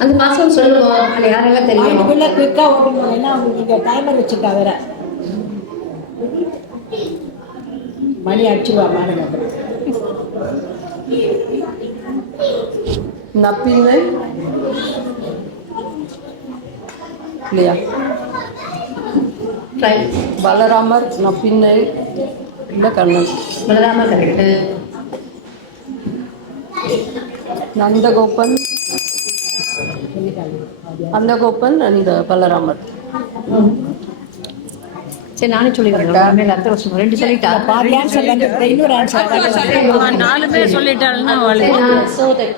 அந்த பாசுரம் சொல்லுவோம். அது யாரெல்லாம் தெரியும்? மைண்டுக்குள்ள குயிக்கா ஓட்டணும்னா உங்களுக்கு இங்க டைமர் வச்சுட்டா வேற மணி அடிச்சுவா மாடுங்க. நப்பின்னு இல்லையா? பலராமர், நப்பின்னை, இல்லை கண்ணன். பலராமர் கரெக்டு. நந்தகோபன், நந்தகோபன் அந்த பலராமர். சரி, நானே சொல்லிடுறேன். அடுத்த வருஷம் 2 சொல்லிட்டா. பாதி ஆன்சர் வந்து இன்னொரு ஆன்சர். 4 பேர் சொல்லிட்டாங்கன்னா யசோதை.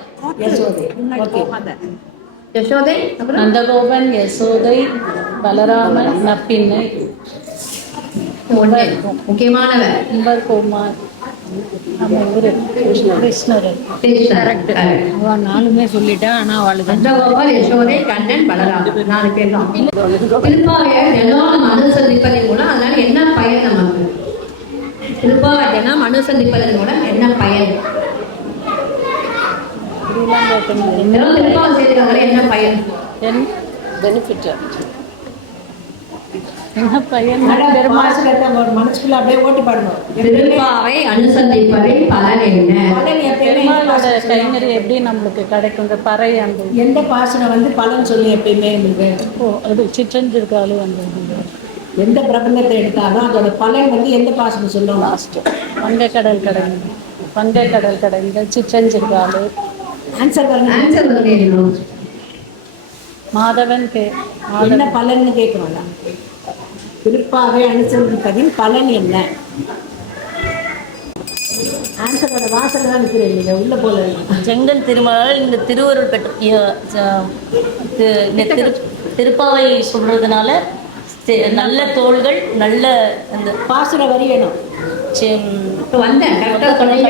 யசோதை, நந்தகோபன், யசோதை, பலராமன், நப்பின்னை, முக்கியமானவர் குமார், நம்ம ஊரு கிருஷ்ணர். கரெக்ட். 4 சொல்லிட்டா. ஆனா அவளுக்கு நந்தகோபால், யசோதை, கண்ணன், பலராமன் 4 பேர் தான். திருப்பாவையை தினம் அனுசந்திப்பதன் மூலம் அதனால என்ன பயன்? நமக்கு திருப்பாவை தினம் அனுசந்திப்பதன் மூலம் என்ன பயன்? திருப்பாவை செய்திருக்காங்க, என்ன பயன்? பெனிஃபிட். என்ன பையன்? பாசுரத்தை மனசுக்குள்ள அப்படியே ஓட்டி பாடணும். திருப்பாவை அனுசந்திப்பதின் பலன் என்ன? பெருமாளோட கைங்கறி எப்படி நம்மளுக்கு கிடைக்கும்? இந்த பறை அந்த எந்த பாசுரம் வந்து பலன் சொல்லி எப்பயுமே உங்களுக்கு அது சிற்றஞ்சிருக்காலும் அந்த எந்த பிரபந்தத்தை எடுத்தாலும் அதோட பலன் வந்து எந்த பாசுரம் சொல்லும்? லாஸ்ட் வங்கக்கடல் கடைந்த சிற்றஞ்சிருக்காலு, ஆன்சர் வரணும். ஆன்சர் வந்து கேட்கணும். மாதவன் என்ன பலன்னு கேட்கணும்ல. திருப்பாவை அனுசரிப்பதின் பலன் என்ன? ஆன்சரோட வாசல் தான் நிற்கிறேன், நீங்கள் உள்ள போல. செங்கல் திருமணால் இந்த திருவருள் பெற்ற இந்த திருப்பாவை சொல்றதுனால நல்ல தோள்கள், நல்ல அந்த பாசுர வரி வேணும். இப்போ வந்தேன் கரெக்டாக சொன்னீங்க.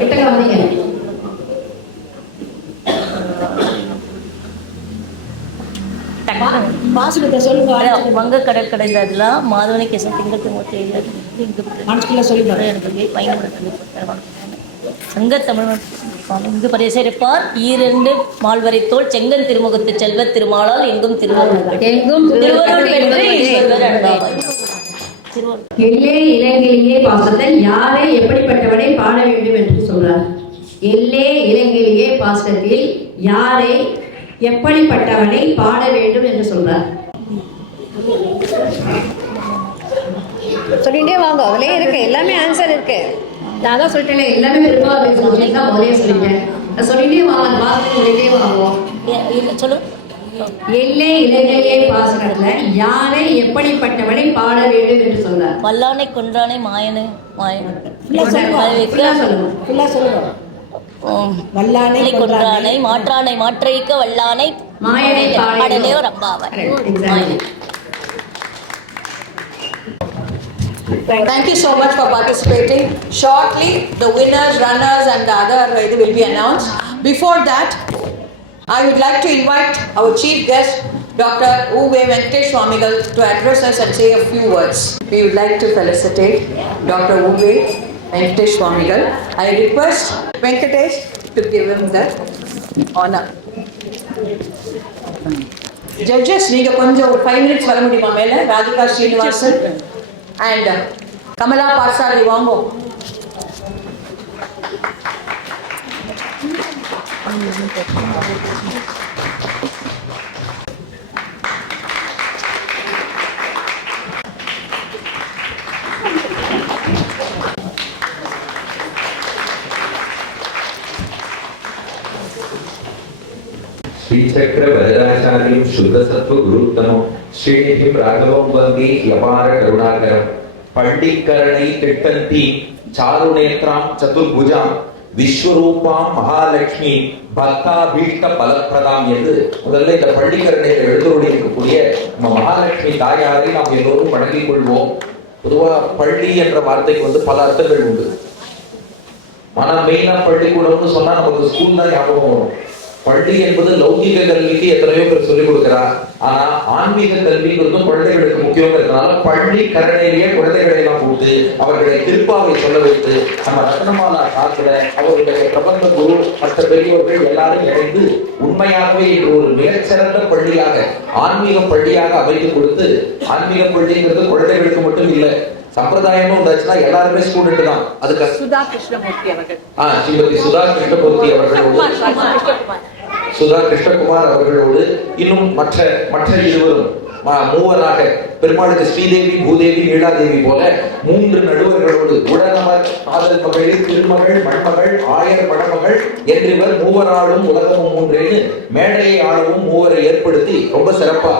கிட்டக்க வந்தீங்க. பாசுரத்தை சொல்லுங்க. வங்க கடல் கடைந்ததுலாம் மாதவனை கேசம் திங்கள் மனசுக்குள்ள சொல்லிடுறோம். சங்க தமிழ் இங்கு பரிசரிப்பார் ஈரண்டு மால்வரை தோல் செங்கன் திருமுகத்து செல்வ திருமாலால் எங்கும் திருவருள் எங்கும் திருவருள் பெற்று ஈஸ்வரர் அன்பாவாய். எல்லே இலங்கையிலே பாசத்தில் யாரை எப்படிப்பட்டவனை பாட வேண்டும் என்று சொல்றார். எல்லே இலங்கையிலே பாசத்தில் யாரை எப்படிப்பட்டவனை பாட வேண்டும் என்று சொல்றார். சொல்லிட்டே வாங்க, அதுலயே இருக்கு, எல்லாமே ஆன்சர் இருக்கு. நான் தான் சொல்லிட்டேன், எல்லாமே முதலே சொல்லிட்டேன். சொல்லிட்டே வாங்க, பாசத்தில் சொல்லிட்டே வாங்குவோம். சொல்லு. எல்லே இலங்கையிலே பாசனத்துல யாரை எப்படிப்பட்டவனை பாட வேண்டும் என்று சொல்றார். வல்லானை கொன்றானை மாயனு வல்லானை கொன்றானை மாற்றானை மாற்றைக்க வல்லானை மாயனை பாடலே ஒரு அப்பாவாய். Thank you so much for participating. Shortly, the winners, runners and the other will be announced. Before that, I would like to invite our chief guest, Dr. U.V. Venkatesh Swamigal, to address us and say a few words. We would like to felicitate Dr. U.V. Venkatesh Swamigal. I request Venkatesh to give him the honor. Judges, நீங்க கொஞ்சம் 5 minutes வர முடியுமா மேல? Radhika Srinivasan and Kamala Parsari வாங்கோ. श्रीचक्र वरदाचार्यं शुद्ध सत्व गुरुत्तमो श्रीनिधिं राघवं वन्दे यपार करुणाकरं पण्डिकर्णै तिष्ठन्ति चारुनेत्रां चतुर्भुजां विश्वरूपां महालक्ष्मी பக்தாபீஷ்ட பலப்பிரதாம் என்று முதல்ல இந்த பள்ளிக்கரணையில் எழுந்தோடி இருக்கக்கூடிய நம்ம மகாலட்சுமி தாயாரை நாம் எல்லோரும் வணங்கிக் கொள்வோம். பொதுவா பள்ளி என்ற வார்த்தைக்கு பல அர்த்தங்கள் உண்டு. ஆனா மெயினா பள்ளிக்கூடம்னு சொன்னா நமக்கு ஸ்கூல் தான் ஞாபகம் வரும். பள்ளி என்பது லௌகிக கல்விக்கு எத்தனையோ பேர் சொல்லிக் கொடுக்கிறார். ஆனா ஆன்மீக கல்விங்கிறதும் குழந்தைகளுக்கு முக்கியங்கிறதுனால பள்ளி கரணையிலேயே குழந்தைகளை எல்லாம் கூப்பிட்டு அவர்களை திருப்பாவை சொல்ல வைத்து நம்ம ரத்னமாலா சாத்திர அவருடைய பிரபந்த குரு மற்ற பெரியவர்கள் எல்லாரும் இணைந்து உண்மையாகவே இன்று ஒரு மிகச்சிறந்த பள்ளியாக ஆன்மீக பள்ளியாக அமைத்து கொடுத்து, ஆன்மீக பள்ளிங்கிறது குழந்தைகளுக்கு மட்டும் இல்லை, சம்பிரதாயமும் இருந்தாச்சுன்னா எல்லாருமே ஸ்டூடெண்ட் தான். அதுக்கு சுதா கிருஷ்ணமூர்த்தி அவர்கள், ஸ்ரீமதி சுதா கிருஷ்ணமூர்த்தி அவர்களோடு, சுதா கிருஷ்ணகுமார் அவர்களோடு இன்னும் மற்ற இருவரும் மூவராக பெருமாளுக்கு ஸ்ரீதேவி, பூதேவி, நீலாதேவி போல 3 நடுவர்களோடு உடனமர் காதல் மகளிர், திருமகள், மண்மகள், ஆயர் மணமகள் என்றிவர் மூவராலும் உலகமும் மூன்றேன்னு மேடையை ஆளவும் மூவரை ஏற்படுத்தி ரொம்ப சிறப்பா,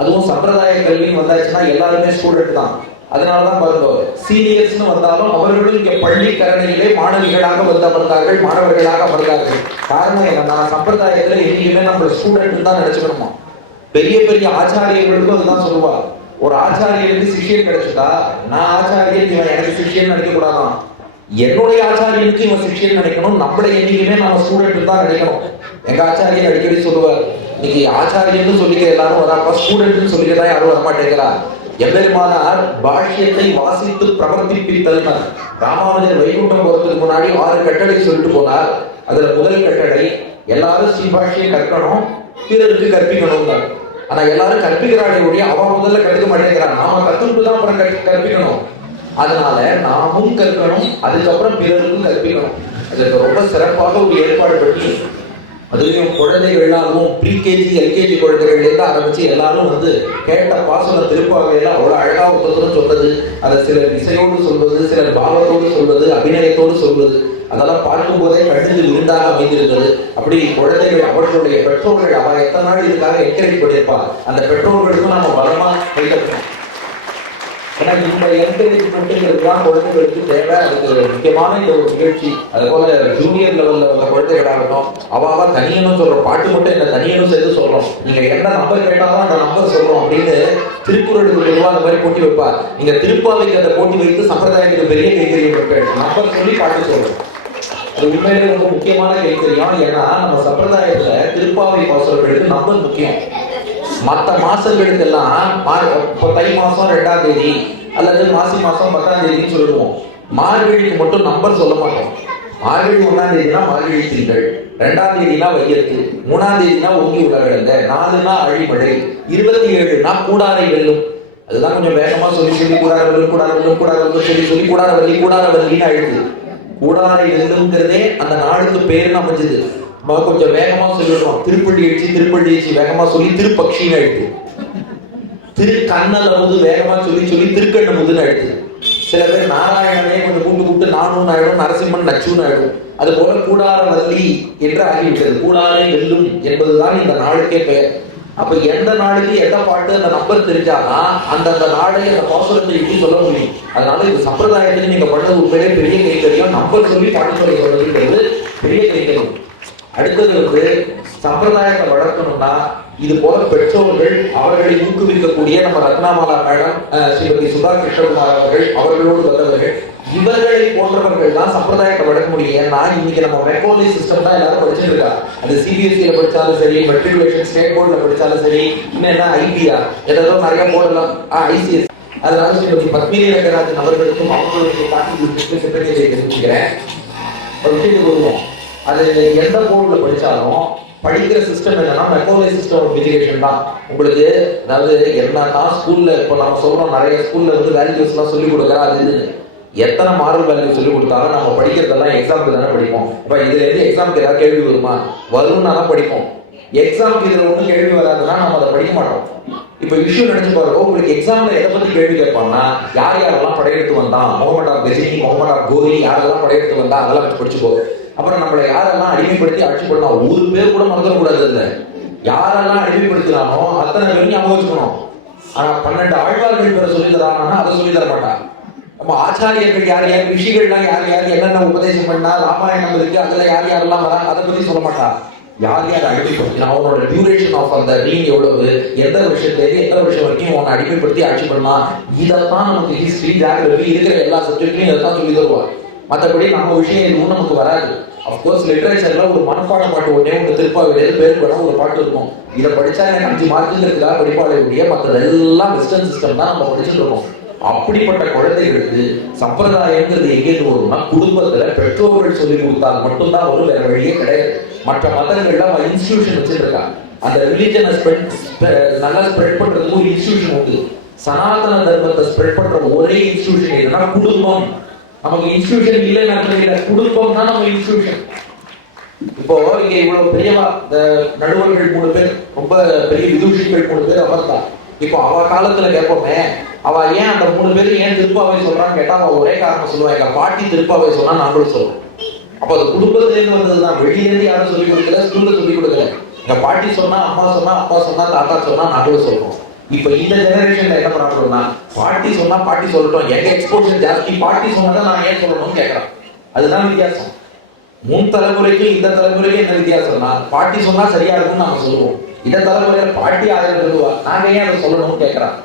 அதுவும் சம்பிரதாய கல்வின்னு வந்தாச்சுன்னா எல்லாருமே ஸ்டூடெண்ட் தான். அதனாலதான் பாருங்க, சீனியர்ஸ்னு வந்தாலும் அவர்களும் இங்க பள்ளி கரணையிலே மாணவிகளாக வந்து அமர்ந்தார்கள், மாணவர்களாக அமர்ந்தார்கள். காரணம் என்னன்னா சம்பிரதாயத்துல எங்கேயுமே நம்ம ஸ்டூடெண்ட் தான் நினைச்சுக்கணுமா. பெரிய பெரிய ஆச்சாரியர்களுக்கும் அதுதான் சொல்லுவா. ஒரு ஆச்சாரியனுக்கு சிஷியன் கிடைச்சதா, நான் ஆச்சாரியன் இவன் எனக்கு சிஷியன் நினைக்க கூடாதான், என்னுடைய ஆச்சாரியனுக்கு இவன் சிஷியன் நினைக்கணும். நம்மளை என்னைக்குமே நம்ம ஸ்டூடெண்ட் தான் நினைக்கணும். எங்க ஆச்சாரியன் அடிக்கடி சொல்லுவார், இன்னைக்கு ஆச்சாரியன்னு சொல்லிக்க எல்லாரும் வராப்பா, ஸ்டூடெண்ட்னு சொல்லிக்கதான் யாரும் வரமாட்டேங்கிறா. எம்பெருமானார் பாஷ்யத்தை வாசித்து பிரவர்த்திப்பித்தல்னர். ராமானுஜர் வைகுண்டம் போறதுக்கு முன்னாடி 6 கட்டளை சொல்லிட்டு போனார். அதுல முதல் கட்டளை எல்லாரும் ஸ்ரீபாஷ்யம் கற்கணும், பிறருக்கு கற்பிக்கணும். ஆனா எல்லாரும் கற்பிக்கிறாடைய அவன் முதல்ல கற்றுக்க மாட்டேங்கிறான், நாம கத்துக்கிட்டு தான் அப்புறம் கற்பிக்கணும். அதனால நாமும் கற்கணும், அதுக்கப்புறம் பிறருக்கும் கற்பிக்கணும். அதுக்கு ரொம்ப சிறப்பாக ஒரு ஏற்பாடு பண்ணி, அதுலயும் குழந்தைகளாகவும் ப்ரீகேஜி எல்கேஜி குழந்தைகள் இருந்து ஆரம்பிச்சு எல்லாரும் கேட்ட பாசன திருப்பாவையெல்லாம் அவ்வளவு அழகா ஒருத்தரும் சொன்னது. அதை சிலர் இசையோடு சொல்வது, சிலர் பாவத்தோடு சொல்வது, அபிநயத்தோடு சொல்வது. அதெல்லாம் பார்க்கும் போதே கண்ணுக்கு விருந்தாக அமைந்திருக்கிறது. அப்படி குழந்தைகள் அவர்களுடைய பெற்றோர்கள் அவ எத்தனை நாள் இதுக்காக என்கரேஜ் பண்ணியிருப்பா, அந்த பெற்றோர்களுக்கும் நம்ம பலமா கைத்தட்டணும். ஏன்னா இந்த என்கரேஜ்மெண்ட்டுங்கிறது தான் குழந்தைகளுக்கு தேவை. அதுக்கு முக்கியமான இந்த ஒரு நிகழ்ச்சி. அது போல ஜூனியர் லெவல்ல வந்த குழந்தைகளாகட்டும், அவ தனியனும் சொல்றோம், பாட்டு மட்டும் என்ன தனியனும் சேர்த்து சொல்றோம், நீங்க என்ன நம்பர் கேட்டாலும் அந்த நம்பர் சொல்றோம் அப்படின்னு திருக்குறளுக்கு பொதுவாக அந்த மாதிரி போட்டி வைப்பா. நீங்க திருப்பாவைக்கு அந்த போட்டி வைத்து சம்பிரதாயத்துக்கு பெரிய கைத்தறியும் நம்பர் சொல்லி பாட்டு சொல்றோம். அது உண்மையிலே ரொம்ப முக்கியமான கைத்தறியும். ஏன்னா நம்ம சம்பிரதாயத்துல திருப்பாவை பாசுரங்களுக்கு நம்பர் முக்கியம். மற்ற மாசங்களுக்கெல்லாம் இப்போ தை மாசம் 2ஆம் தேதி அல்லது மாசி மாசம் 10ஆம் தேதின்னு சொல்லிடுவோம். மார்கழிக்கு மட்டும் நம்பர் சொல்ல மாட்டோம். மார்கழி 1ஆம் தேதினா மார்கழி திங்கள், 2ஆம் தேதினா வையத்து, 3ஆம் தேதினா ஓங்கி உலகிழந்த, 4னா அழிமழை, 27னா கூடாரை வெல்லும். அதுதான் கொஞ்சம் வேகமா சொல்லி சொல்லி கூடார வெல்லும் கூடார வெல்லும் கூடார வெல்லும் சொல்லி சொல்லி கூடார வல்லின்னு அழுது. கூடாரை வெல்லுங்கிறதே அந்த நாளுக்கு பேருன்னு அமைஞ்சது. கொஞ்சம் வேகமா சொல்லிடுறோம். திருப்பள்ளி எழுச்சி வேகமா சொல்லி திருப்பக்ஷின்னு அழுத்து. திருக்கண்ணலமுது வேகமா சொல்லி சொல்லி திருக்கண்ணமுதுன்னு அழுத்து. சில பேர் நாராயணனே கொஞ்சம் கூட்டு நானும் ஆயிடும், நரசிம்மன் நச்சுன்னு ஆயிடும். அது போல கூடார வல்லி என்று ஆகிவிட்டது. கூடாரை வெல்லும் என்பதுதான் இந்த நாளுக்கே பெயர். அப்ப எந்த நாளுக்கு எந்த பாட்டு அந்த நம்பர் தெரிஞ்சாதான் அந்த நாளை அந்த பாசுரத்தை எப்படி சொல்ல முடியும். அதனால இந்த சம்பிரதாயத்துக்கு நீங்க பண்ணது உண்மையிலே பெரிய கைத்தறியும். நம்பர் சொல்லி பாட்டு சொல்ல சொல்றதுங்கிறது பெரிய கைத்தறியும். அடுத்தது சம்பிரதாயத்தை வளர்க்கணும்னா இது போல பெற்றோர்கள் அவர்களை ஊக்குவிக்கக்கூடிய நம்ம ரத்னாமாலா மேடம், ஸ்ரீமதி சுதா கிருஷ்ணகுமார் அவர்களோடு வந்தவர்கள், இவர்களை போன்றவர்கள் தான் சம்பிரதாயத்தை வளர்க்க முடியும். ஏன்னா இன்னைக்கு நம்ம மெக்கோலி சிஸ்டம் தான் எல்லாரும் படிச்சுட்டு இருக்கா. அது சிபிஎஸ்சியில படிச்சாலும் சரி, மெட்ரிகுலேஷன் ஸ்டேட் போர்ட்ல படிச்சாலும் சரி, இன்னும் என்ன ஐபிஆர் ஏதோ நிறைய போடலாம், ஐசிஎஸ். அதனால ஸ்ரீமதி பத்மினி ரங்கராஜன் அவர்களுக்கும் அவர்களுடைய காட்டி தெரிவிச்சுக்கிறேன். ஒரு விஷயத்துக்கு வருவோம். அது எந்த போர்டுல படிச்சாலும் படிக்கிற சிஸ்டம் என்னன்னா மெக்கோலே சிஸ்டம் ஆஃப் எஜுகேஷன் தான். உங்களுக்கு அதாவது என்னன்னா ஸ்கூல்ல இப்போ நம்ம சொல்றோம் நிறைய ஸ்கூல்ல வந்து வேல்யூஸ் எல்லாம் சொல்லிக் கொடுக்குறா. அது எத்தனை மாரல் வேல்யூ சொல்லி கொடுத்தாலும் நம்ம படிக்கிறதெல்லாம் எக்ஸாமுக்கு தானே படிப்போம். இப்போ இதுல இருந்து எக்ஸாமுக்கு ஏதாவது கேள்வி வருமா, வரும்னா தான் படிப்போம். எக்ஸாமுக்கு இதுல ஒன்றும் கேள்வி வராதுன்னா நம்ம அதை படிக்க மாட்டோம். இப்போ இஷ்யூ நினைச்சு பாருங்க, உங்களுக்கு எக்ஸாம்ல எதை பத்தி கேள்வி கேட்பாங்கன்னா யார் யாரெல்லாம் படையெடுத்து வந்தான், முகமது ஆஃப் கஜினி, முகமது ஆஃப் கோரி யாரெல்லாம் படையெடுத்து வந்தா அதெல்லாம் வச்சு படிச்சுக்கோ. அப்புறம் நம்மளை யாரெல்லாம் அடிமைப்படுத்தி ஆட்சி பண்ணலாம், ஒரு பேர் கூட மறந்துடக்கூடாது. இல்லை யாரெல்லாம் அடிமைப்படுத்தினானோ அத்தனை பேரும் ஞாபகம் வச்சுக்கணும். ஆனா 12 ஆழ்வார்கள் பேரை சொல்லி தரானா அதை சொல்லி தர மாட்டான். நம்ம ஆச்சாரியர்கள் யார் யார், ரிஷிகள்லாம் யார் யார் என்னென்ன உபதேசம் பண்ணா, ராமாயணம் இருக்கு அதுல யார் யாரெல்லாம் வரா அதை பத்தி சொல்ல மாட்டா. யார் யார் அடிமைப்படுத்தினா, அவனோட டியூரேஷன் ஆஃப் அந்த ரீன் எவ்வளவு, எந்த வருஷத்துலேருந்து எந்த வருஷம் வரைக்கும் அவனை அடிமைப்படுத்தி ஆட்சி பண்ணலாம், இதைத்தான் நமக்கு ஹிஸ்டரி ஜியாகிரபி இருக்கிற எல்லா சப்ஜெக்ட்லையும் இதைத்தான் சொல்லி தருவார். மற்றபடி நம்ம விஷயம் எதுவும் நமக்கு வராது. அப்கோர்ஸ் லிட்டரேச்சர்ல ஒரு மனப்பாட பாட்டு ஒன்னே ஒன்று திருப்பாவையிலேருந்து பேர் பண்ண ஒரு பாட்டு இருக்கும். இதை படிச்சா எனக்கு 5 மார்க்குங்கிறதுக்காக படிப்பாளைய மற்றதெல்லாம் வெஸ்டர்ன் சிஸ்டம் தான் நம்ம படிச்சுட்டு இருக்கோம். அப்படிப்பட்ட குழந்தைகளுக்கு சம்பிரதாயங்கிறது எங்கேருந்து வரும்னா குடும்பத்துல பெற்றோர்கள் சொல்லி கொடுத்தால் மட்டும்தான் வரும், வேற வழியே கிடையாது. மற்ற மதங்கள்ல அவன் இன்ஸ்டிடியூஷன் வச்சிருக்கான். அந்த ரிலிஜனை நல்லா ஸ்ப்ரெட் பண்றதுக்கு ஒரு இன்ஸ்டிடியூஷன் உண்டு. சனாதன தர்மத்தை ஸ்ப்ரெட் பண்ற ஒரே இன்ஸ்டிடியூஷன் எதுனா குடும்பம். நமக்கு இன்ஸ்டிடியூஷன் இல்லைன்னு இல்லை, குடும்பம் தான் நம்ம இன்ஸ்டிடியூஷன். இப்போ இங்க இவ்வளவு பெரியவா நடுவர்கள் 3 பேர், ரொம்ப பெரிய விதூஷிகள் 3 பேர் அமர்ந்தா. இப்போ அவ காலத்துல கேட்போமே, அவ ஏன் அந்த 3 பேர் ஏன் திருப்பாவை சொல்றான்னு கேட்டா அவ ஒரே காரணம் சொல்லுவா, எங்க பாட்டி திருப்பாவை சொன்னா நாங்களும் சொல்லுவோம். அப்போ அது குடும்பத்திலேருந்து வந்ததுதான், வெளியிலேருந்து யாரும் சொல்லிக் கொடுக்கல, ஸ்கூல்ல சொல்லிக் கொடுக்கல. எங்க பாட்டி சொன்னா, அம்மா சொன்னா, அப்பா சொன்னா, தாத்தா சொன்னா நாங்களும் சொல்றோம். இப்ப இந்த ஜெனரேஷன்ல என்ன பண்றோம்னா, பாட்டி சொன்னா பாட்டி சொல்லட்டும், எங்க எக்ஸ்போஷர் ஜாஸ்தி, பாட்டி சொன்னதான் நான் ஏன் சொல்லணும்னு கேட்கறேன். அதுதான் வித்தியாசம். முன் தலைமுறைக்கு இந்த தலைமுறைக்கு என்ன வித்தியாசம்னா, பாட்டி சொன்னா சரியா இருக்கும்னு நாம சொல்லுவோம். இந்த தலைமுறையில பாட்டி 1000 சொல்லுவா, நாங்க ஏன் அதை சொல்லணும்னு கேட்கறான்.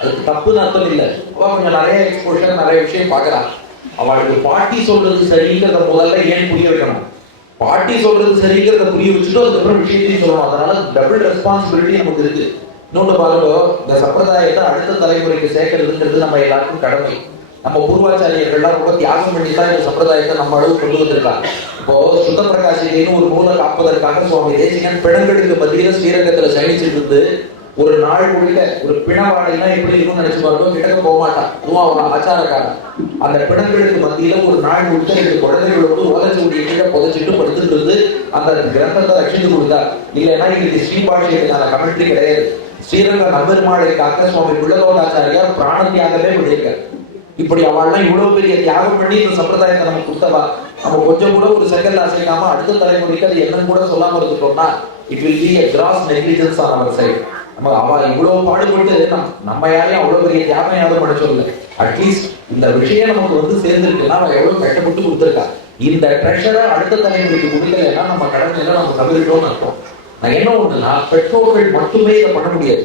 அதுக்கு தப்புன்னு அர்த்தம் இல்லை. அவ கொஞ்சம் நிறைய எக்ஸ்போஷர் நிறைய விஷயம் பாக்குறான். அவளுக்கு பாட்டி சொல்றது சரிங்கிறத முதல்ல ஏன் புரிய வைக்கணும். பாட்டி சொல்றது சரிங்கிறத புரிய வச்சுட்டு அதுக்கப்புறம் விஷயத்தையும் சொல்லணும். அதனால டபுள் ரெஸ்பான்சிபிலிட்டி நமக்கு இருக்கு. இன்னொன்று பாருங்க, இந்த சம்பிரதாயத்தை அடுத்த தலைமுறைக்கு சேர்க்கறதுங்கிறது நம்ம எல்லாருக்கும் கடமை. நம்ம பூர்வாச்சாரியர்கள்லாம் ரொம்ப தியாகம் பண்ணி தான் இந்த சம்பிரதாயத்தை நம்ம அளவு கொண்டு வந்திருக்காங்க. இப்போ சுத்த பிரகாசின்னு ஒரு நூலை காப்பதற்காக சுவாமி தேசிகன் பிணங்களுக்கு மத்தியில ஸ்ரீரங்கத்துல சயனிச்சுட்டு இருந்து ஒரு நாள் முழுக்க ஒரு பிணவாடைனா எப்படி இருக்கும்னு நினைச்சு பாருங்க, கிட்டக்க போக மாட்டான். அதுவும் அவன் ஆச்சாரக்காரன். அந்த பிணங்களுக்கு மத்தியில ஒரு நாள் முழுக்க 2 குழந்தைகளோடு ஓலைச்சுவடியை கீழே புதைச்சிட்டு படுத்துட்டு இருந்து அந்த கிரந்தத்தை ரட்சித்து கொடுத்தார். இல்லைன்னா இன்னைக்கு ஸ்ரீபாஷியத்துக்கான கமெண்ட்ரி கிடையாது. ஸ்ரீரங்க நம்பெருமாளை காக்க சுவாமி பிள்ளலோகாச்சாரியார் பிராண தியாகமே பண்ணியிருக்கார். இப்படி அவள்லாம் இவ்வளவு பெரிய தியாகம் பண்ணி இந்த சம்பிரதாயத்தை நமக்கு கொடுத்தவா. நம்ம கொஞ்சம் கூட ஒரு செகண்ட் அசைக்காம அடுத்த தலைமுறைக்கு அது என்னன்னு கூட சொல்லாம இருந்துட்டோம்னா it will be a gross negligence on our side. நம்ம அவ இவ்வளவு பாடுபட்டு நம்ம யாரையும் அவ்வளவு பெரிய தியாகம் யாரும் பண்ண சொல்லல. அட்லீஸ்ட் இந்த விஷயம் நமக்கு வந்து சேர்ந்துருக்குன்னா அவ எவ்வளவு கஷ்டப்பட்டு கொடுத்துருக்கா. இந்த ட்ரெஷரை அடுத்த தலைமுறைக்கு கொடுக்கலன்னா நம்ம கடமையில நம்ம தவிர்க்கணும்னு அர்த்தம். நான் என்ன ஒண்ணுன்னா பெற்றோர்கள் மட்டுமே இதை பண்ண முடியாது.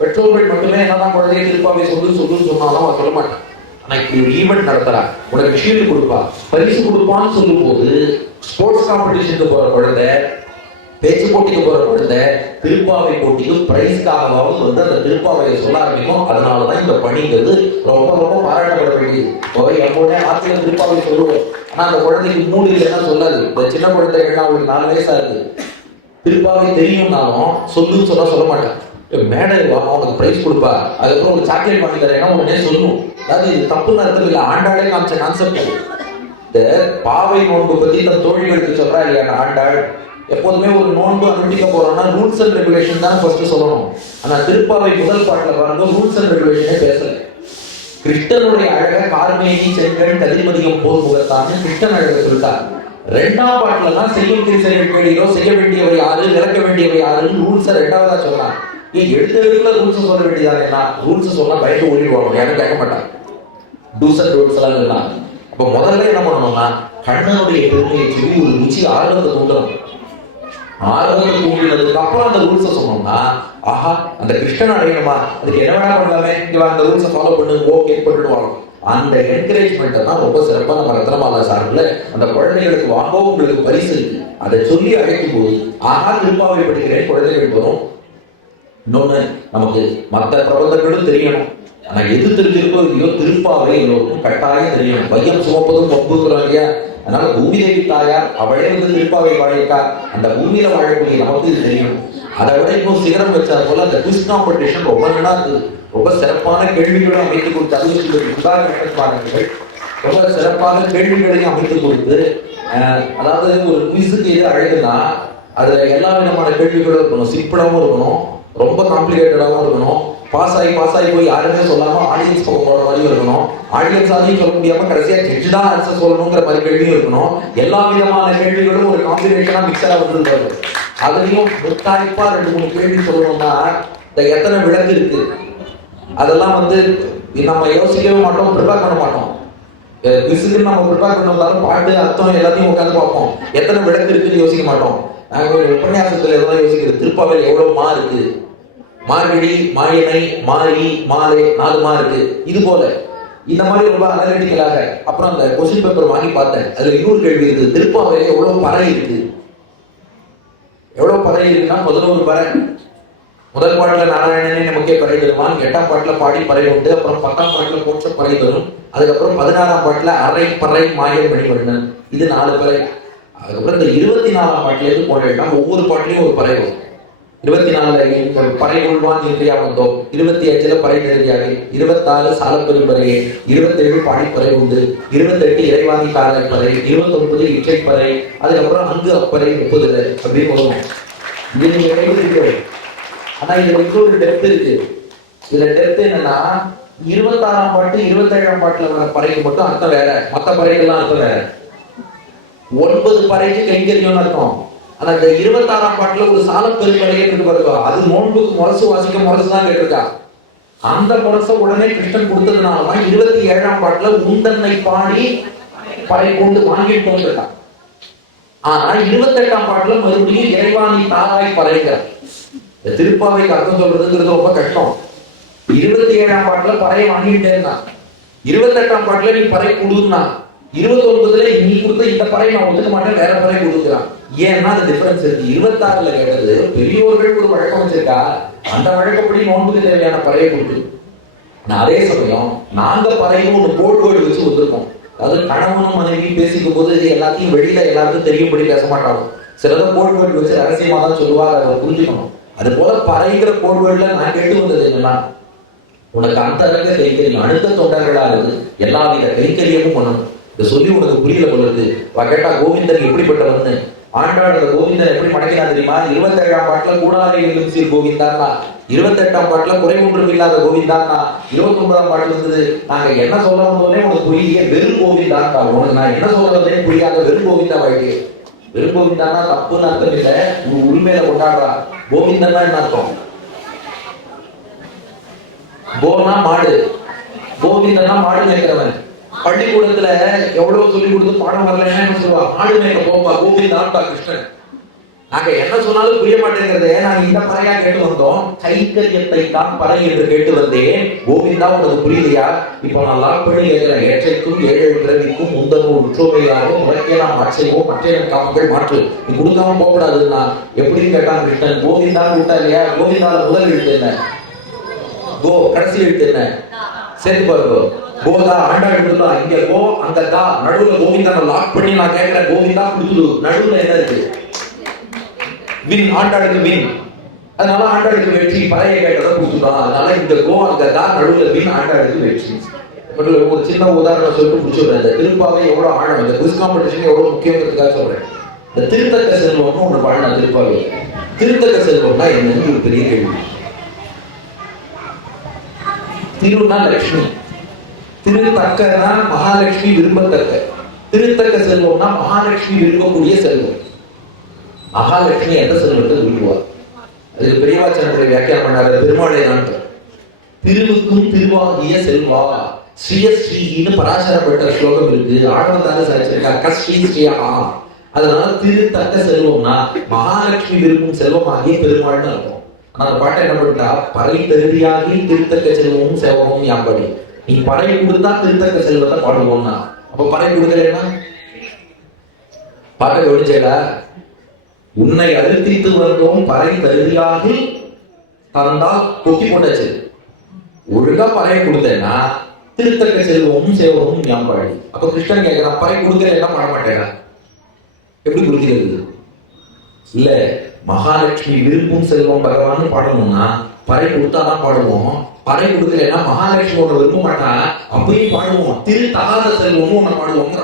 பெற்றோர்கள் மட்டுமே என்னதான் குழந்தைய திருப்பாவே சொல்லுன்னு சொன்னாலும் அவன் சொல்ல மாட்டான். ஆனா இப்படி ஒரு ஈவெண்ட் நடத்துறா, உனக்கு ஷீல்டு கொடுப்பா, பரிசு கொடுப்பான்னு சொல்லும் போது ஸ்போர்ட்ஸ் காம்படிஷனுக்கு போற குழந்தை, பேச்சு போட்டிக்கு போற குழந்தை திருப்பாவை போட்டிக்கு பிரைஸ்க்காகவாவது வந்து அந்த திருப்பாவையை சொல்ல ஆரம்பிக்கும். அதனாலதான் இந்த பணிங்கிறது ரொம்ப ரொம்ப பாராட்டப்பட வேண்டியது. எப்போதே ஆத்திர திருப்பாவை சொல்லுவோம், ஆனா அந்த குழந்தைக்கு மூடு இல்லைன்னா சொல்லாது. இந்த சின்ன குழந்தைகள்லாம் அவங்களுக்கு 4 வயசா இருக்கு, திருப்பாவை தெரியும்னாலும் சொல்லுன்னு சொல்ல மாட்டேன். மேடை அவனுக்கு பிரைஸ் கொடுப்பா, அதுக்கப்புறம் ஒரு சாக்லேட் வாங்கி தரேன்னா உடனே சொல்லுவோம். அதாவது இது தப்பு நடத்தல, இல்லை ஆண்டாளே காமிச்ச கான்செப்ட். இந்த பாவை நோன்பு பத்தி இந்த தோழிகளுக்கு சொல்றா இல்லையா ஆண்டாள், எப்போதுமே ஒரு நோன்பு அனுமதிக்க போறோம்னா ரூல்ஸ் அண்ட் ரெகுலேஷன் தான் ஃபர்ஸ்ட் சொல்லணும். ஆனா திருப்பாவை முதல் பாட்டுல பாருங்க ரூல்ஸ் அண்ட் ரெகுலேஷனே பேசல. கிருஷ்ணனுடைய அழக கார்மேனி செங்கல் கதிர்மதியம் போர் முகத்தான்னு கிருஷ்ணன் அழக சொல்லிட்டார். 2ஆம் பாட்டுல தான் செய்யும் திருச்செயல் கேளீரோ, செய்ய வேண்டியவை யாரு, விளக்க வேண்டியவை யாருன்னு ரூல்ஸை 2ஆவதா சொன்னான். எழுத்துல ரூல்ஸ் சொல்ல வேண்டியதானே, ரூல்ஸ் சொன்னா பயந்து ஓடிடுவாங்க, யாரும் கேட்க மாட்டாங்க. டூஸ் அண்ட் ரூல்ஸ் எல்லாம் இருந்தான். அப்ப முதல்ல என்ன பண்ணணும்னா கண்ணனுடைய பெருமையை சொல்லி ஒரு ருச்சி ஆர்வத்தை தூண்டணும். ஆர்வத்தை தூண்டினதுக்கு அப்புறம் அந்த ரூல்ஸை சொன்னோம்னா, ஆஹா அந்த கிருஷ்ணன் அடையணுமா, அதுக்கு என்ன வேணா பண்ணலாமே, அந்த ரூல்ஸை ஃபாலோ பண்ணு ஓகே பண்ணிடுவாங்க. அந்த என்கரேஜ்மெண்ட்டை தான் ரொம்ப சிறப்பா நம்ம ரத்னமாலா சார்பில் அந்த குழந்தைகளுக்கு வாங்கவும் உங்களுக்கு பரிசு இருக்கு. அதை சொல்லி அழைக்கும் போது ஆஹா திருப்பாவை படிக்கிறேன் குழந்தைகள் வரும். இன்னொன்னு நமக்கு மற்ற பிரபந்தங்களும் தெரியணும். ஆனா எது தெரிஞ்சிருக்கோ இல்லையோ திருப்பாவை எல்லோருக்கும் கட்டாயம் தெரியணும். பையம் சுமப்பதும் பப்புங்கிறோம் இல்லையா, அதனால பூமி தேவி தாயார் அவளே வந்து திருப்பாவை வாழிக்கா, அந்த பூமியில வாழக்கூடிய நமக்கு இது தெரியணும். அதை விட இன்னும் சிகரம் வச்சா போல அந்த குவிஸ் காம்படிஷன் ரொம்ப நல்லா இருந்தது. ரொம்ப சிறப்பான கேள்விகளும் அமைத்து கொடுத்து பாருங்கள், ரொம்ப சிறப்பான கேள்விகளையும் அமைத்து கொடுத்து, அதாவது ஒரு குவிஸுக்கு எது அழகுன்னா அதுல எல்லா விதமான கேள்விகளும் இருக்கணும், சிம்பிளாகவும் இருக்கணும், ரொம்ப காம்ப்ளிகேட்டடாகவும் இருக்கணும், பாஸ் ஆகி போய் யாருமே சொல்லாம ஆடியன்ஸ் பக்கம் போற மாதிரி இருக்கணும், ஆடியன்ஸாலையும் சொல்ல முடியாம கடைசியா ஜட்ஜ் தான் ஆன்சர் சொல்லணுங்கிற மாதிரி கேள்வியும் இருக்கணும். எல்லா விதமான கேள்விகளும் ஒரு காம்பினேஷனா மிக்சரா வந்துருக்காரு. அதுலயும் முத்தாய்ப்பா 2-3 கேள்வி சொல்லணும்னா இந்த எத்தனை விளக்கு இருக்கு அதெல்லாம் வந்து நம்ம யோசிக்கவே மாட்டோம், ப்ரிப்பேர் பண்ண மாட்டோம். விசுக்கு நம்ம ப்ரிப்பேர் பண்ணாலும் பாட்டு அர்த்தம் எல்லாத்தையும் உட்காந்து பார்ப்போம். எத்தனை விளக்கு இருக்குன்னு யோசிக்க மாட்டோம். உபன்யாசத்துல எதாவது யோசிக்கிறது, திருப்பாவையில் எவ்வளவு மா இருக்கு, மார்கழி, மாயனை, மாரி, மாலை 4 மா இருக்கு. இது போல இந்த மாதிரி ரொம்ப அனலிட்டிக்கலாக. அப்புறம் அந்த கொஸ்டின் பேப்பர் வாங்கி பார்த்தேன், அதுல இன்னொரு கேள்வி இருக்குது, திருப்பாவையில எவ்வளவு பறை இருக்கு. எவ்வளவு பறை இருக்குன்னா 11 பறை. முதல் பாட்டுல நாராயணனே நமக்கே பறை தருவான், 8ஆம் பாட்டுல பாடி பறை உண்டு, அப்புறம் 10ஆம் பாட்டுல போற்ற பறை தரும், அதுக்கப்புறம் 16ஆம் பாட்டுல அரை பறை மாயன் மணிவண்ணன், இது 4 பறை. அதுக்கப்புறம் இந்த 24ஆம் பாட்டுல இருந்து போனா ஒவ்வொரு பாட்டுலயும் ஒரு பறை வரும். 24 பறை கொள்வான் இன்றையா வந்தோம், 25 பறை நேரடியாக, 26 சாலப்பெரும்பறையே, 27 பாடிப்பறை உண்டு, 28 இறைவாங்கி காலப்பறை, 29 இச்சைப்பறை, அதுக்கப்புறம் அங்கு அப்பறை 30 அப்படின்னு வரும். இது நீங்க எழுதிருக்கீங்க. ஆனா இதுல இன்னொரு டெப்த் இருக்கு. இதுல டெப்த் என்னன்னா 26ஆம் பாட்டு 27ஆம் பாட்டுல வர பறைக்கு மட்டும் அர்த்தம் வேற, மற்ற பறைகள்லாம் அர்த்தம் வேற. 9 பறைக்கு கைங்கரியம் அர்த்தம். ஆனா இந்த 26ஆம் பாட்டுல ஒரு சால பெரும்பறையே இருக்கு பாருங்க, அது நோன்புக்கு முரசு வாசிக்க முரசுதான் கேட்டிருக்கா. அந்த முரசை உடனே கிருஷ்ணன் கொடுத்ததுனாலதான் 27ஆம் பாட்டுல உண்டன்னை பாடி பறை கொண்டு வாங்கிட்டு இருக்கா. ஆனா 28ஆம் பாட்டுல மறுபடியும் இறைவாணி தாராய் பறைகிறார். திருப்பாவைக்கு அர்த்தம் சொல்றதுங்கிறது ரொம்ப கஷ்டம். 27ஆம் பாட்டுல பறையை வாங்கிட்டே இருந்தான், 28ஆம் பாட்டுல நீ பறை கொடுன்னா, 29ல நீ கொடுத்த இந்த பறை நான் ஒத்துக்க மாட்டேன் வேற பறை கொடுக்குறான். ஏன்னா அது டிஃபரன்ஸ் இருக்கு. 26ல கேட்டது பெரியோர்கள் ஒரு வழக்கம் வச்சிருக்கா, அந்த வழக்கப்படி நோன்புக்கு தேவையான பறையை கொடுத்து, அதே சமயம் நாங்க பறையும் ஒரு கோட் வேர்டு வச்சு வந்திருக்கோம். அதாவது கணவனும் மனைவி பேசிக்கும் போது இது எல்லாத்தையும் வெளியில எல்லாருக்கும் தெரியும்படி பேச மாட்டாங்க, சிலதை கோட் வேர்டு வச்சு ரகசியமா தான் சொல்லுவாங்க, அதை புரிஞ்சுக்கணும். அது போல பறைங்கிற கோட் வேர்டுல நான் கேட்டு வந்தது என்னன்னா, உனக்கு அந்த அளவுக்கு கைக்கரியம், அடுத்த தொண்டர்களா இருந்து எல்லா வித கைக்கரியமும் பண்ணணும். இதை சொல்லி உனக்கு புரியல போல இருக்கு. கேட்டா கோவிந்தன் எப்படிப்பட்டவன்னு, ஆண்டாள் கோவிந்தன் எப்படி மடக்கினா தெரியுமா, 27ஆம் பாட்டுல கூடாரை எழும் சீர் கோவிந்தான் 28ஆம் பாட்டுல குறை ஒன்றும் இல்லாத கோவிந்தான்னா, 29ஆம் பாட்டுல இருந்தது நாங்க என்ன சொல்ல வந்தோடனே உனக்கு புரியலையே வெறும் கோவிந்தான்டா. உனக்கு நான் என்ன சொல்ல வந்தேன்னு புரியாத வெறும் கோவிந்தா வாழ்க்கை. வெறும் கோவிந்தான்னா தப்புன்னு அர்த்தம் இல்லை, உன் உரிமையில கொண்டாடுறா. கோவிந்தன்னா என்ன அர்த்தம்? கோனா மாடு, கோவிந்தன்னா மாடு மேய்க்கிறவன். பள்ளிக்கூடத்துல எவ்வளவு சொல்லி கொடுத்து பாடம் வரலன்னா என்ன சொல்லுவா? மாடு மேய்க்க போப்பா, கோவிந்தான்டா கிருஷ்ணன். நாங்க என்ன சொன்னாலும் புரிய மாட்டேங்கிறதே. நாங்க இந்த பறையா கேட்டு வந்தோம், கைங்கரியத்தை தான் பறை என்று கேட்டு வந்தேன். கோவிந்தா உனக்கு புரியலையா? இப்போ நான் லாக் பண்ணி கேட்கிறேன். ஏற்றைக்கும் ஏழு பிறவிக்கும் முந்தனும் உற்றோமையாகவும் உனக்கே நாம் ஆட்சேபோம் மற்ற காமங்கள் மாற்று. நீ கொடுக்காம போகக்கூடாதுன்னா எப்படின்னு கேட்டான் கிருஷ்ணன். கோவிந்தான் விட்டா இல்லையா? கோவிந்தால முதல் எழுத்து என்ன? கோ. கடைசி எழுத்து என்ன? சரி பாருங்க, கோதா ஆண்டா எடுத்துட்டோம். இங்க கோ அங்க தா, நடுவுல கோவிந்தா லாக் பண்ணி நான் கேட்கிறேன். கோவிந்தா கொடுத்துடு, நடுவுல என்ன இருக்கு? வின். ஆண்டாளுக்கு வின், அதனால ஆண்டாளுக்கு வெற்றி. பழைய கேட்டதை கொடுத்துட்டோம். அதனால இந்த கோ அங்க தா, நடுவுல வின், ஆண்டாளுக்கு வெற்றி. ஒரு சின்ன உதாரணம் சொல்லிட்டு முடிச்சுடுறேன். இந்த திருப்பாவை எவ்வளவு ஆழம், இந்த குவிஸ் காம்படிஷன் எவ்வளவு முக்கியங்கிறதுக்காக சொல்றேன். இந்த திருத்தக்க செல்வம்னு ஒண்ணு பாடின திருப்பாவை. திருத்தக்க செல்வம்னா என்னன்னு ஒரு பெரிய கேள்வி. திருனா லட்சுமி, திருத்தக்கனா மகாலட்சுமி விரும்பத்தக்க, திருத்தக்க செல்வம்னா மகாலட்சுமி விரும்பக்கூடிய செல்வம். மகாலட்சுமி எந்த செல்வத்தை விரும்புவார்? அதுக்கு பெரியவாச்சனுடைய வியாக்கியானம் பண்ணாரு பெருமாளை தான். திருவுக்கும் திருவாகிய செல்வா ஸ்ரீய ஸ்ரீன்னு பராசரப்பட்ட ஸ்லோகம் இருக்கு. ஆழவந்தான சரிச்சிருக்கா கஸ்ரீ ஸ்ரீயா. அதனால திருத்தக்க செல்வம்னா மகாலட்சுமி விரும்பும் செல்வமாகிய பெருமாள்னு அர்த்தம். ஆனா அந்த பாட்டை என்ன பண்ணிட்டா, பறை தருதியாகி திருத்தக்க செல்வமும் சேவமும் யாம்படி. நீ பறை கொடுத்தா திருத்தக்க செல்வத்தை பாடுவோம்னா, அப்ப பறை கொடுக்கலன்னா பாட்டை கவனிச்சேல. உன்னை அழுத்தித்து வந்தோம் பறை தருதியாகி தந்தா கொக்கி போட்டாச்சு. ஒழுங்கா பறையை கொடுத்தேன்னா திருத்தக்க செல்வமும் சேவமும் ஞாபகம். அப்ப கிருஷ்ணன் கேட்கிறான், பறை கொடுக்கலன்னா பாட மாட்டேனா? எப்படி கொடுக்கிறது? இல்ல, மகாலட்சுமி விரும்பும் செல்வம் பகவான் பாடணும்னா பறை கொடுத்தாதான் பாடுவோம். பறை கொடுக்கலன்னா மகாலட்சுமி ஒண்ணு விரும்ப மாட்டா, அப்பயும் பாடுவோம். திரு தகாத செல்வமும் ஒண்ணு பாடுவோம்.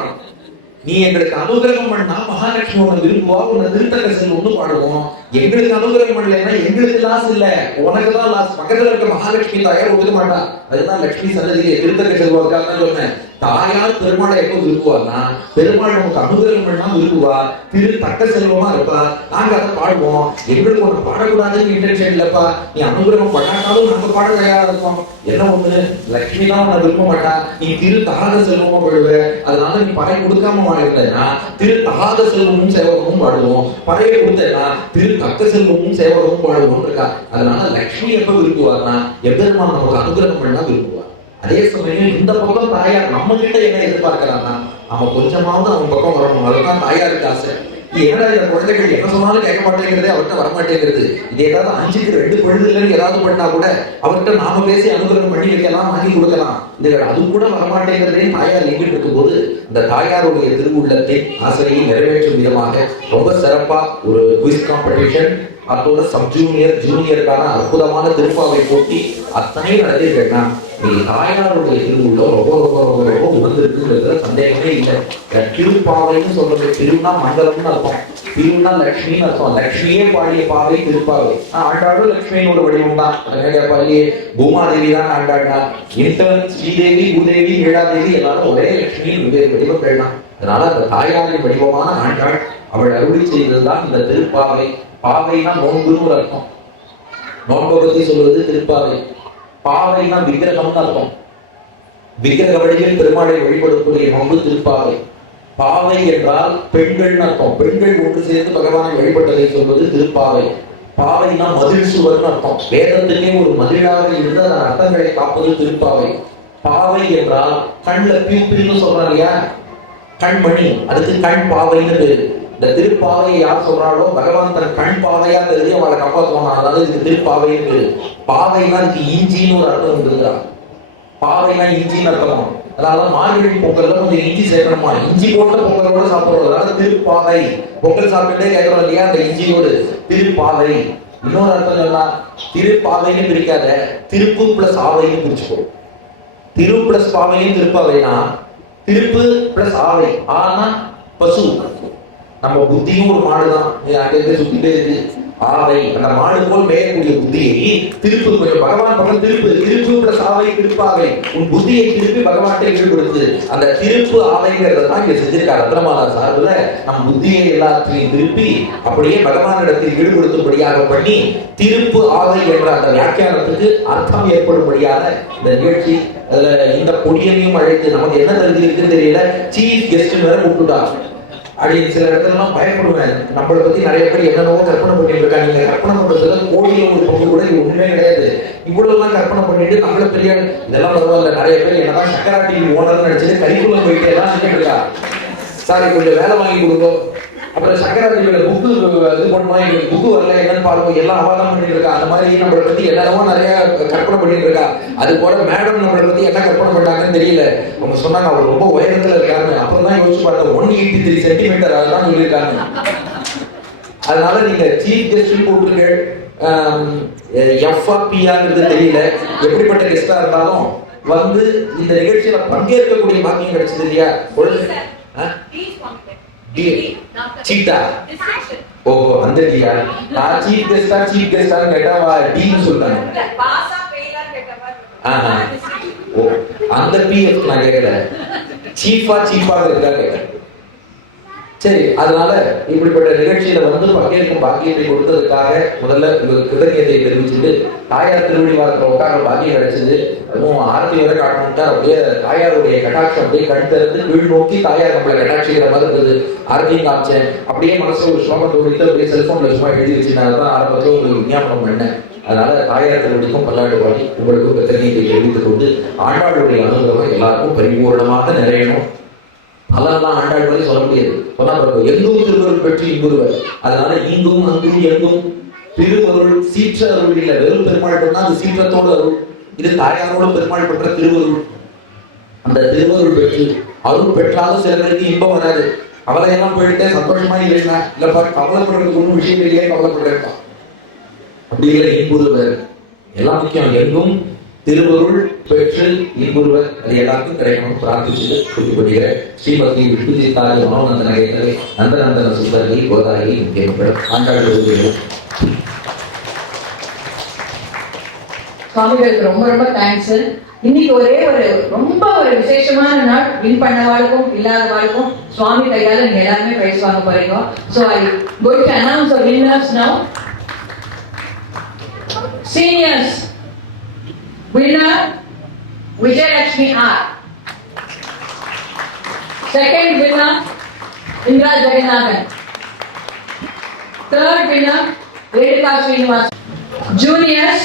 நீ எங்களுக்கு அனுகிரகம் பண்ணா மகாலட்சுமி ஒண்ணு விரும்புவா, உன்னை திருத்தக்க செல்வம்னு பாடுவோம். எங்களுக்கு அனுகிரகம் பண்ணலைன்னா எங்களுக்கு லாஸ் இல்ல, உனக்குதான் லாஸ். பக்கத்துல இருக்க மகாலட்சுமி தாயார் ஒதுக்க மாட்டா. அதுதான் லட்சுமி சன்னதியிலே திருத்தக்க செல்வம் சொன்னேன். தாயார் பெருமாளை எப்போ விரும்புவார்னா, பெருமாள் நமக்கு அனுகிரகம் பண்ணா விரும்புவா, திரு தக்க செல்வமா இருப்பா. நாங்க அதை பாடுவோம். எங்களுக்கு ஒண்ணு பாடக்கூடாதுன்னு இன்டென்ஷன் இல்லப்பா. நீ அனுகிரகம் பண்ணாட்டாலும் நாங்க பாட தயாரா இருக்கோம். என்ன ஒண்ணு, லட்சுமி தான் உன்னை விரும்ப மாட்டா, நீ திரு தகாத செல்வமா பாடுவ. அதனால நீ பறை கொடுக்காம வாழ்ந்தா திரு தகாத செல்வமும் சேவகமும் பாடுவோம். பறையை கொடுத்தா திரு தக்க செல்வமும் சேவகமும் பாடுவோம் இருக்கா. அதனால லட்சுமி எப்ப விரும்புவார்னா, எப்பெருமான் நமக்கு அனுகிரகம் பண்ணா விரும்புவார். அதே சமயம் இந்த பக்கம் தாயார் நம்ம கிட்ட என்ன எதிர்பார்க்கிறான்னா, அவன் கொஞ்சமாவது அவன் பக்கம் வரணும். அதுதான் தாயாருக்கு ஆசை. என்னடா இந்த குழந்தைகள் என்ன சொன்னாலும் கேட்க மாட்டேங்கிறது, அவர்கிட்ட வரமாட்டேங்கிறது. இது ஏதாவது 5க்கு 2 பொழுதுலன்னு ஏதாவது பண்ணா கூட அவர்கிட்ட நாம பேசி அனுகிரகம் பண்ணி வைக்கலாம், வாங்கி கொடுக்கலாம். இது அது கூட வரமாட்டேங்கிறதே தாயார் எங்கிட்டு இருக்கும் போது, இந்த தாயாருடைய திருவுள்ளத்தை ஆசையை நிறைவேற்றும் விதமாக ரொம்ப சிறப்பா ஒரு குவிஸ் காம்படிஷன், அதோட சப் ஜூனியர் ஜூனியருக்கான அற்புதமான திருப்பாவை போட்டி அத்தனை நடத்திருக்கேன்னா, நீ தாயாருடைய திருவுள்ள ரொம்ப ரொம்ப ரொம்ப ரொம்ப உணர்ந்திருக்குங்கிறதுல சந்தேகமே இல்லை. திருப்பாவைன்னு சொல்றது, திருனா மண்டலம்னு அர்த்தம், திருனா லட்சுமின்னு அர்த்தம். லட்சுமியே பாடிய பாவை திருப்பாவை. ஆண்டாடும் லட்சுமியோட வடிவம் தான். பாடியே பூமாதேவி தான் ஆண்டாடினா. இன்டர்ன் ஸ்ரீதேவி பூதேவி ஏழாதேவி எல்லாரும் ஒரே லட்சுமியின் வெவ்வேறு வடிவங்கள் தான். அதனால அந்த தாயாரின் வடிவமான ஆண்டாள் அவள் அருளி செய்ததுதான் இந்த திருப்பாவை. பாவைனா நோன்புன்னு ஒரு அர்த்தம். நோன்பை பத்தி சொல்வது திருப்பாவை. பாவைனா விக்கிரகம்னு அர்த்தம். விக்கிரக வழியில் பெருமாளை வழிபடக்கூடிய நோன்பு திருப்பாவை. பாவை என்றால் பெண்கள் அர்த்தம். பெண்கள் ஒன்று சேர்ந்து பகவானை வழிபட்டதை சொல்வது திருப்பாவை. பாவைனா மதில் சுவர்னு அர்த்தம். வேதத்திலே ஒரு மதிலாக இருந்து அதன் அர்த்தங்களை காப்பது திருப்பாவை. பாவை என்றால் கண்ல பியூப்பிள்னு சொல்றாங்க இல்லையா, கண்மணி, அதுக்கு கண் பாவைன்னு பேரு. இந்த திருப்பாவை யார் சொல்றாளோ பகவான் தன் கண் பாவையா தெரிஞ்சு அவளை காப்பாற்றுவாங்க. அதனால இதுக்கு திருப்பாவைன்னு பேரு. பாவைனா இதுக்கு இஞ்சின்னு ஒரு அர்த்தம் உண்டுங்கிறா. பாவைனா இஞ்சின்னு அர்த்தம். அதனால மார்கழி பொங்கல்ல கொஞ்சம் இஞ்சி சேர்க்கணுமா, இஞ்சி போட்ட பொங்கலோட சாப்பிடுறோம். அதனால திருப்பாவை. பொங்கல் சாப்பிட்டுட்டே கேட்கறோம் இல்லையா, அந்த இஞ்சியோடு திருப்பாவை. இன்னொரு அர்த்தம் சொன்னா, திருப்பாவைன்னு பிரிக்காத, திருப்பு பிளஸ் ஆவைன்னு பிரிச்சுக்கோ. திரு பிளஸ் பாவையும் திருப்பாவைனா, திருப்பு பிளஸ் ஆவை. ஆனா பசு. நம்ம புத்தியும் ஒரு மாடுதான், அங்கே சுத்திட்டே இருக்கு. ஆவை, அந்த மாடு போல் மேயக்கூடிய புத்தியை திருப்பு, கொஞ்சம் பகவான் பக்கம் திருப்பு, திருப்பு பிளஸ் ஆவை திருப்பாவை, உன் புத்தியை திருப்பி பகவான்கிட்ட ஈடுபடுத்து. அந்த திருப்பு ஆவைங்கிறத தான் இங்க செஞ்சிருக்காரு ரத்னமாலா சார்புல. நம் புத்தியை எல்லாத்தையும் திருப்பி அப்படியே பகவானிடத்தில் ஈடுபடுத்தும்படியாக பண்ணி திருப்பு ஆவை என்ற அந்த வியாக்கியானத்துக்கு அர்த்தம் ஏற்படும்படியான இந்த நிகழ்ச்சி. அதுல இந்த பொடியனையும் அழைத்து நமக்கு என்ன தெரிஞ்சிருக்குன்னு தெரியல, சீஃப் கெஸ்ட் வேற கூப்பிட்டுட்டாங்க. அப்படின்னு சில இடத்துலலாம் பயப்படுவேன். நம்மளை பத்தி நிறைய பேர் என்னென்னவோ கற்பனை பண்ணிட்டு இருக்காங்க. நீங்க கற்பனை பண்றதுல கோடியில ஒரு பங்கு கூட இது ஒண்ணுமே கிடையாது. இவ்வளவு எல்லாம் கற்பனை பண்ணிட்டு நம்மள பெரிய இதெல்லாம் பரவாயில்ல. நிறைய பேர் என்னதான் சக்கரா டிவி ஓனர்னு நினைச்சிட்டு கரிக்குலம் போயிட்டு எல்லாம் செஞ்சுட்டு இருக்கா. சார் கொஞ்சம் வேலை வாங்கி கொடுங்க, அப்புறம் சக்கரா டிவியில புக்கு இது பண்ணுவோம், எங்களுக்கு புக்கு வரல என்னன்னு பாருங்க, எல்லாம் அவாதம் பண்ணிட்டு இருக்கா. அந்த மாதிரி நம்மளை பத்தி என்னென்னவோ நிறைய கற்பனை பண்ணிட்டு இருக்கா. அது போல மேடம் நம்மளை பத்தி என்ன கற்பனை பண்ணாங்கன்னு தெரியல. அவங்க சொன்னாங்க அவர் ரொம்ப உயரத்துல இருக்காங்க. அப்பதான் யோசிச்சு பார்த்தேன் 183 சென்டிமீட்டர் அதுதான் சொல்லியிருக்காங்க. அதனால நீங்க சீஃப் கெஸ்ட் போட்டுருங்க. எஃப்ஆர்பியாங்கிறது தெரியல, எப்படிப்பட்ட கெஸ்டா இருந்தாலும் வந்து இந்த நிகழ்ச்சியில பங்கேற்கக்கூடிய பாக்கியம் கிடைச்சது இல்லையா? சீட்டா ஓ அந்த டியா நான் சீஃப் கெஸ்டான்னு கேட்டா டீன்னு சொல்றாங்க. ஓ அந்த பிஎஃப் நான் கேட்கல, சீஃபா இருக்கா கேட்டேன். சரி, அதனால இப்படிப்பட்ட நிகழ்ச்சியில வந்து பங்கேற்கும் பாக்கியத்தை கொடுத்ததுக்காக முதல்ல கிருதஜ்ஞத்தை தெரிவிச்சுட்டு, தாயார் திருவடி வாரத்துல உட்கார பாக்கியம் கிடைச்சது. அதுவும் ஆரத்தி வரை காட்டணும்ட்டா அப்படியே தாயாருடைய கட்டாட்சம் அப்படியே கண் திறந்து கீழ் நோக்கி தாயார் நம்மளை கட்டாட்சிக்கிற மாதிரி இருந்தது. ஆரத்தியும் காமிச்சேன். அப்படியே மனசுல ஒரு ஸ்லோகம் தோடித்து அப்படியே செல்போன்ல சும்மா எழுதி வச்சுனால்தான் ஆரம்பத்தில் உங்களுக்கு விஞ்ஞாபனம் பண்ணேன். அதனால தாயார் திருவடிக்கும் பல்லாண்டு பாடி உங்களுக்கும் கிருதஜ்ஞத்தை தெரிவித்துக் கொண்டு ஆண்டாளுடைய அனுகிரகம் எல்லாருக்கும் பரிபூர்ணமாக நிறையணும். அதெல்லாம் ஆண்டாள் வரை சொல்ல முடியாது. சொன்னா எங்கும் திருவருள் பெற்று இங்குருவர். அதனால இங்கும் அங்கும் எங்கும் திருவருள் சீற்ற அருள் இல்லை. வெறும் பெருமாள் பண்ணா அது சீற்றத்தோடு அருள். இது தாயாரோட பெருமாள் பெற்ற திருவருள். அந்த திருவருள் பெற்று அருள் பெற்றாலும் சில பேருக்கு இன்பம் வராது. அவளை எல்லாம் போயிட்டு சந்தோஷமா இல்லைன்னா இல்லப்பா கவலைப்படுறதுக்கு ஒன்றும் விஷயம் இல்லையே, கவலைப்படுறா அப்படிங்கிற இன்புருவர் எல்லாம் முக்கியம். எங்கும் திருவருள் பெற்று இன்புருவர் அது எல்லாருக்கும் கிடைக்கணும் பிரார்த்திச்சு குறிப்பிடுகிற ஸ்ரீமதி விஷ்ணுஜித்தாரி மனோநந்த நகைகளை நந்தநந்தன சுந்தரி கோதாரி முக்கிய ஆண்டாள். சுவாமிகளுக்கு ரொம்ப ரொம்ப தேங்க்ஸ். இன்னைக்கு ஒரே ரொம்ப விசேஷமான நாள். வின் பண்ணவாளுக்கும் இல்லாதவாளுக்கும் சுவாமி கையால நீங்க எல்லாருமே பிரைஸ் வாங்க போறீங்க. So I going to announce the winners now. Seniors winner Vijayalakshmi R. Second winner Indra Jagannathan. Third winner Redika Srinivas. Juniors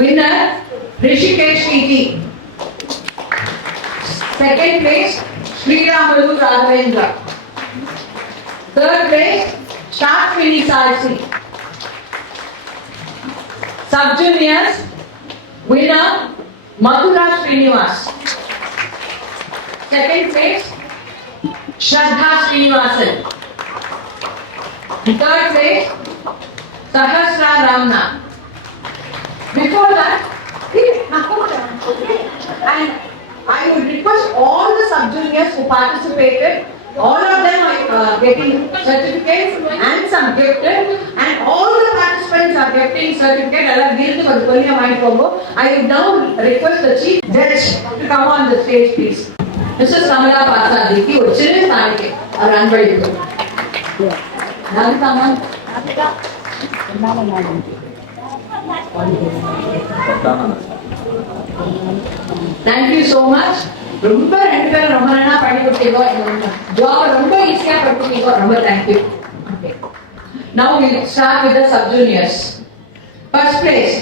winner Rishikesh PT. Second place Sriramalu Raghavendra. Third place Shakshini Sarsi. Sub-juniors winner Madhura Srinivas. Second place Shraddha Srinivasan. Third place Sahasra Ramna. Before that, and I would request all the sub-juniors who participated, all of them are getting certificates and some gifted, and all the participants are getting certificate. I would now request the chief judge to come on the stage, please. Mrs. Kamala Pasadi, ki ochine thanke run by you. Thank you so much. ரொம்ப ரெண்டு பேரும் ரொம்ப நல்லா பண்ணி கொடுத்தீங்க. Job ரொம்ப ஈஸியா பண்ணிட்டீங்க. ரொம்ப thank you. Now we start with the sub juniors. First place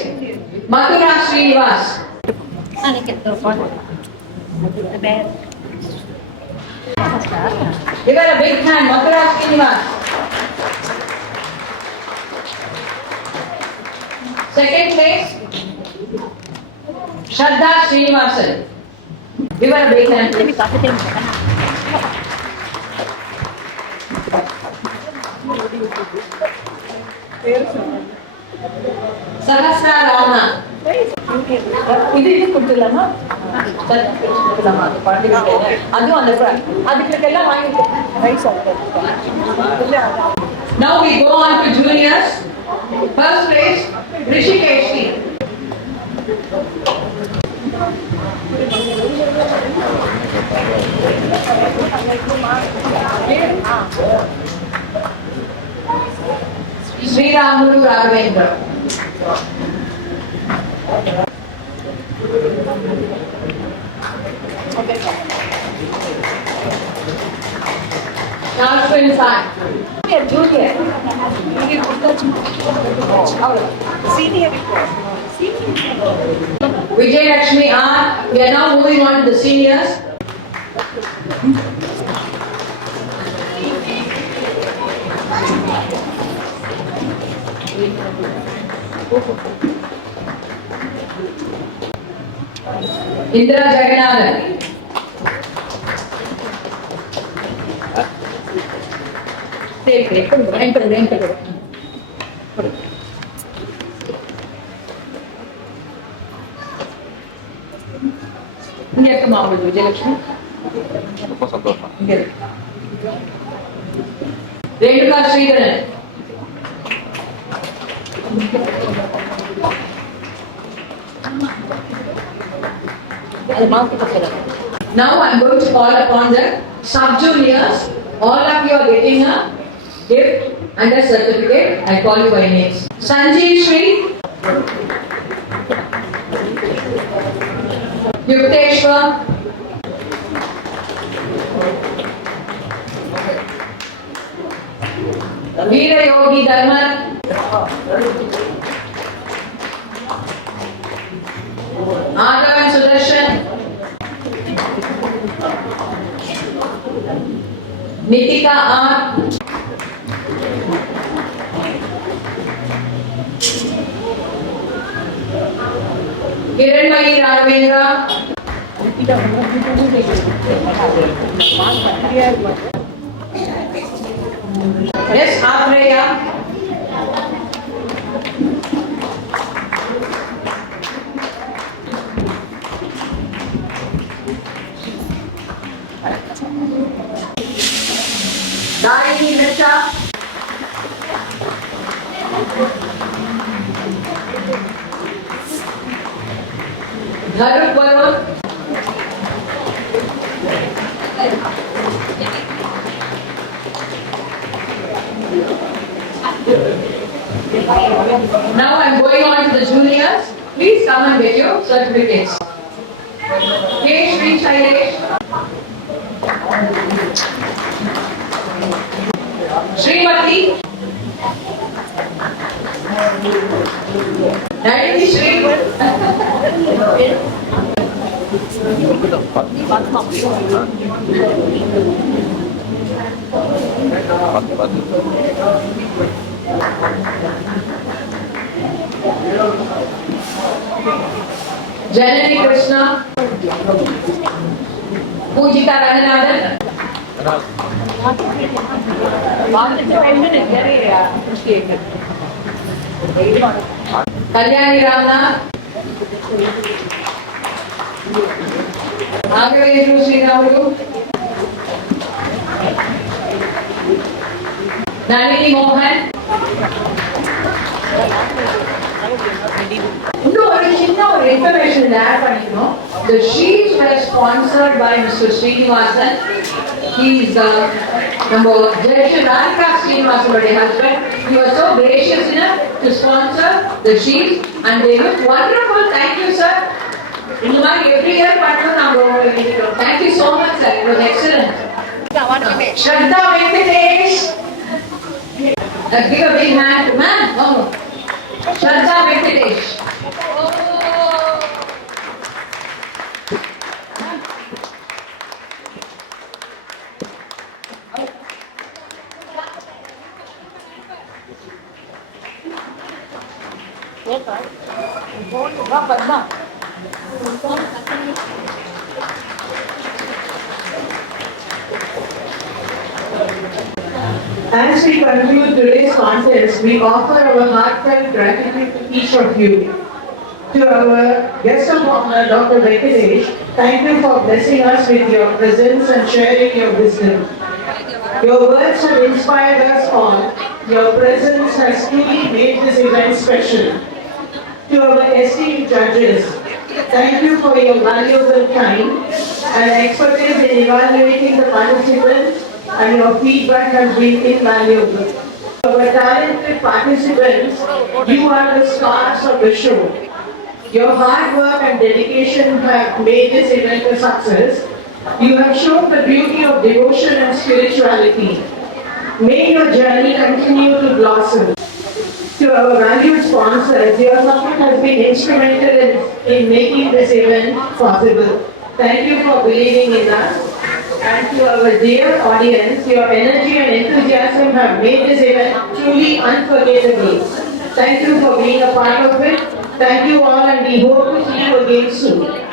Madhura Srinivas. Give her a big hand, Madhura Srinivas. Second place Shraddha Srinivasan. Give her a big hand, please. Sahasra Ramna. இது கொடுத்துடலாமா? கொடுத்துடலாமா? அதுவும் அந்த அதுக்கு எல்லாம் வாங்கிட்டு Now we go on to juniors. First place, Rishikesh. Sri Ramulu Raghavendra. Ashwin Sai. Junior. Vijay Lakshmi R. We are now moving on to the seniors. Indra Jagannath. இங்கே இருக்குமா உங்களுக்கு விஜயலட்சுமி? ரொம்ப சந்தோஷம். இங்கே இருக்கு. Renuka Sridharan. Now I am going to call upon the sub-juniors. All of you are getting a gift and a certificate. I call you by names. Sanjeev Shri. Yukteshwar. Veera Yogi Dharman. Adhavan Sudarshan. Nitika R. Kiranmai Raghavendra. Yes, Atreya. Daini Mehta. Dharup Varun. Now I am going on to the juniors. Please come and get your certificates. K. Sri Shailesh. Srimati. Nalini Sri. Janani Krishna. Pujita Ranganathan. Kalyani Ramnath. Raghavendra Srinamulu. Nalini Mohan. Information add பண்ணிக்கணும். The sheets were sponsored by Mr. Srinivasan. He is number Judge Radhika Srinivasan husband. He was so gracious enough to sponsor the sheets and they look wonderful. Thank you, sir. In fact, every year thank you so much, sir. It was excellent. Shraddha Venkatesh. Give a big hand to man. Shraddha Venkatesh. As we conclude today's contest, we offer our heartfelt gratitude to each of you. To our guest of honor, Dr. Venkatesh, thank you for blessing us with your presence and sharing your wisdom. Your words have inspired us all Your presence has truly made this event special. To our esteemed judges, thank you for your valuable time and expertise in evaluating the participants, and your feedback has been invaluable. To our talented participants, you are the stars of the show. Your hard work and dedication have made this event a success. You have shown the beauty of devotion and spirituality. May your journey continue to blossom. To our valued sponsors, your support has been instrumental in making this event possible. Thank you for believing in us. And to our dear audience, your energy and enthusiasm have made this event truly unforgettable. Thank you for being a part of it. Thank you all, and we hope to see you again soon.